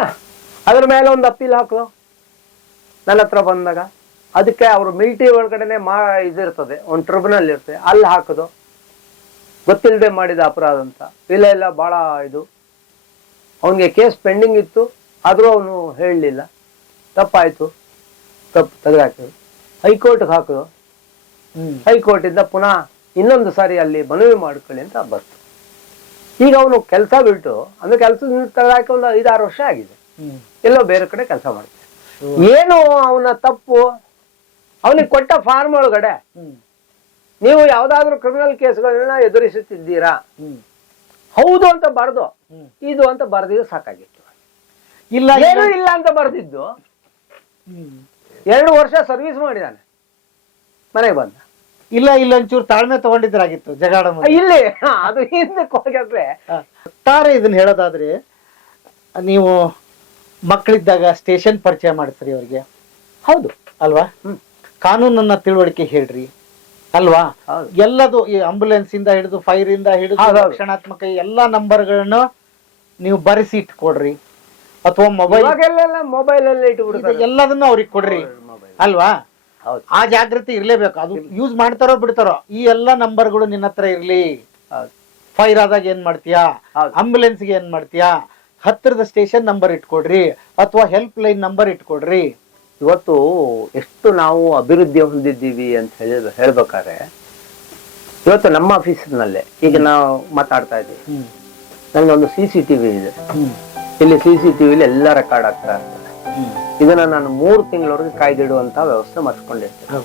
ಅದ್ರ ಮೇಲೆ ಒಂದು ಅಪೀಲ್ ಹಾಕು. ನನ್ನ ಹತ್ರ ಬಂದಾಗ. ಅದಕ್ಕೆ ಅವರು ಮಿಲಿಟರಿ ಒಳಗಡೆನೆ ಮಾ ಇದಿರ್ತದೆ ಒಂದು ಟ್ರಿಬ್ಯುನಲ್ ಇರ್ತದೆ ಅಲ್ಲಿ ಹಾಕೋದು. ಗೊತ್ತಿಲ್ಲದೆ ಮಾಡಿದ ಅಪರಾಧ ಅಂತ. ಇಲ್ಲ ಇಲ್ಲ ಭಾಳ ಇದು. ಅವನಿಗೆ ಕೇಸ್ ಪೆಂಡಿಂಗ್ ಇತ್ತು ಆದರೂ ಅವನು ಹೇಳಲಿಲ್ಲ. ತಪ್ಪಾಯ್ತು. ತಪ್ಪು ತೆಗೆದಾಕಿದ್ರು ಹೈಕೋರ್ಟ್ಗೆ ಹಾಕಿದ್ರು ಹೈಕೋರ್ಟ್ ಹೈಕೋರ್ಟಿಂದ ಪುನಃ ಇನ್ನೊಂದು ಸಾರಿ ಅಲ್ಲಿ ಮನವಿ ಮಾಡ್ಕೊಳ್ಳಿ ಅಂತ ಬರ್ತು. ಈಗ ಅವನು ಕೆಲಸ ಬಿಟ್ಟು ಅಂದ್ರೆ ಕೆಲಸದಿಂದ ತೆಗೆದಾಕಿ ಒಂದು ಐದಾರು ವರ್ಷ ಆಗಿದೆ. ಎಲ್ಲೋ ಬೇರೆ ಕಡೆ ಕೆಲಸ ಮಾಡ್ತಾನೆ. ಏನು ಅವನ ತಪ್ಪು? ಅವನಿಗೆ ಕೊಟ್ಟ ಫಾರ್ಮ್ ಒಳಗಡೆ ನೀವು ಯಾವ್ದಾದ್ರು ಕ್ರಿಮಿನಲ್ ಕೇಸ್ಗಳನ್ನ ಎದುರಿಸುತ್ತಿದ್ದೀರಾ? ಹೌದು ಅಂತ ಬರ್ದು ಇದು ಅಂತ ಬರ್ದಿದ್ದು ಸಾಕಾಗಿತ್ತು. ಇಲ್ಲ. ಏನು ಇಲ್ಲ ಅಂತ ಬರ್ದಿದ್ದು. ಎರಡು ವರ್ಷ ಸರ್ವಿಸ್ ಮಾಡಿದಾನೆ. ಮನೆಗೆ ಬಂದ. ಇಲ್ಲ ಇಲ್ಲ ಒಂಚೂರು ತಾಳ್ಮೆ ತಗೊಂಡಿದ್ರಾಗಿತ್ತು ಜಗಾಡ. ಇಲ್ಲಿ ಅದು ಹಿಂದಕ್ಕೆ ಹೋಗಿದ್ರೆ. ಹ. ಒಟ್ಟಾರೆ ಇದನ್ನ ಹೇಳೋದಾದ್ರೆ ನೀವು ಮಕ್ಕಳಿದ್ದಾಗ ಸ್ಟೇಷನ್ ಪರಿಚಯ ಮಾಡ್ತೀರಿ ಅವ್ರಿಗೆ. ಹೌದು. ಅಲ್ವಾ. ಕಾನೂನನ್ನ ತಿಳುವಳಿಕೆ ಹೇಳ್ರಿ. ಅಲ್ವಾ? ಎಲ್ಲದು ಈ ಆಂಬುಲೆನ್ಸ್ ಇಂದ ಹಿಡಿದು ಫೈರ್ ಇಂದ ಹಿಡಿದು. ರಕ್ಷಣಾತ್ಮಕ ಎಲ್ಲಾ ನಂಬರ್ಗಳನ್ನ ನೀವು ಬರೆಸಿ ಇಟ್ಕೊಡ್ರಿ. ಅಥವಾ ಮೊಬೈಲ್ ಇವಾಗೆಲ್ಲ ಮೊಬೈಲ್ ಅಲ್ಲಿ ಇಟ್ಬಿಡ್ತಾರೆ. ಎಲ್ಲದನ್ನ ಅವ್ರಿಗೆ ಕೊಡ್ರಿ. ಅಲ್ವಾ? ಹೌದು. ಆ ಜಾಗೃತಿ ಇರ್ಲೇಬೇಕು. ಅದು ಯೂಸ್ ಮಾಡ್ತಾರೋ ಬಿಡ್ತಾರೋ ಈ ಎಲ್ಲಾ ನಂಬರ್ಗಳು ನಿನ್ನ ಹತ್ರ ಇರ್ಲಿ. ಫೈರ್ ಆದಾಗ ಏನ್ ಮಾಡ್ತೀಯಾ? ಆಂಬುಲೆನ್ಸ್ಗೆ ಏನ್ ಮಾಡ್ತೀಯಾ? ಹತ್ತಿರದ ಸ್ಟೇಷನ್ ನಂಬರ್ ಇಟ್ಕೊಡ್ರಿ ಅಥವಾ ಹೆಲ್ಪ್ ಲೈನ್ ನಂಬರ್ ಇಟ್ಕೊಡ್ರಿ. ಇವತ್ತು ಎಷ್ಟು ನಾವು ಅಭಿವೃದ್ಧಿ ಹೊಂದಿದ್ದೀವಿ ಅಂತ ಹೇಳಿ ಹೇಳ್ಬೇಕಾದ್ರೆ ಇವತ್ತು ನಮ್ಮ ಆಫೀಸ್ನಲ್ಲೇ ಈಗ ನಾವು ಮಾತಾಡ್ತಾ ಇದ್ದೀವಿ. ನನಗೆ ಒಂದು ಸಿ ಸಿ ಟಿವಿ ಇದೆ. ಹ್ಮ್. ಇಲ್ಲಿ ಸಿ ಸಿ ಟಿವಿಲಿ ಎಲ್ಲ ರೆಕಾರ್ಡ್ ಆಗ್ತಾ ಇರ್ತದೆ. ಇದನ್ನ ನಾನು ಮೂರು ತಿಂಗಳವರೆಗೆ ಕಾಯ್ದಿಡುವಂತ ವ್ಯವಸ್ಥೆ ಮಾಡಿಸ್ಕೊಂಡಿರ್ತೇನೆ.